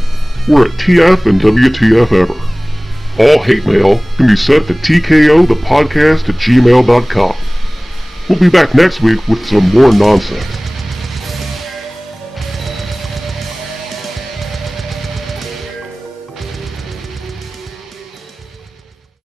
we're at TF and WTF Ever. All hate mail can be sent to TKO thepodcast@gmail.com. We'll be back next week with some more nonsense.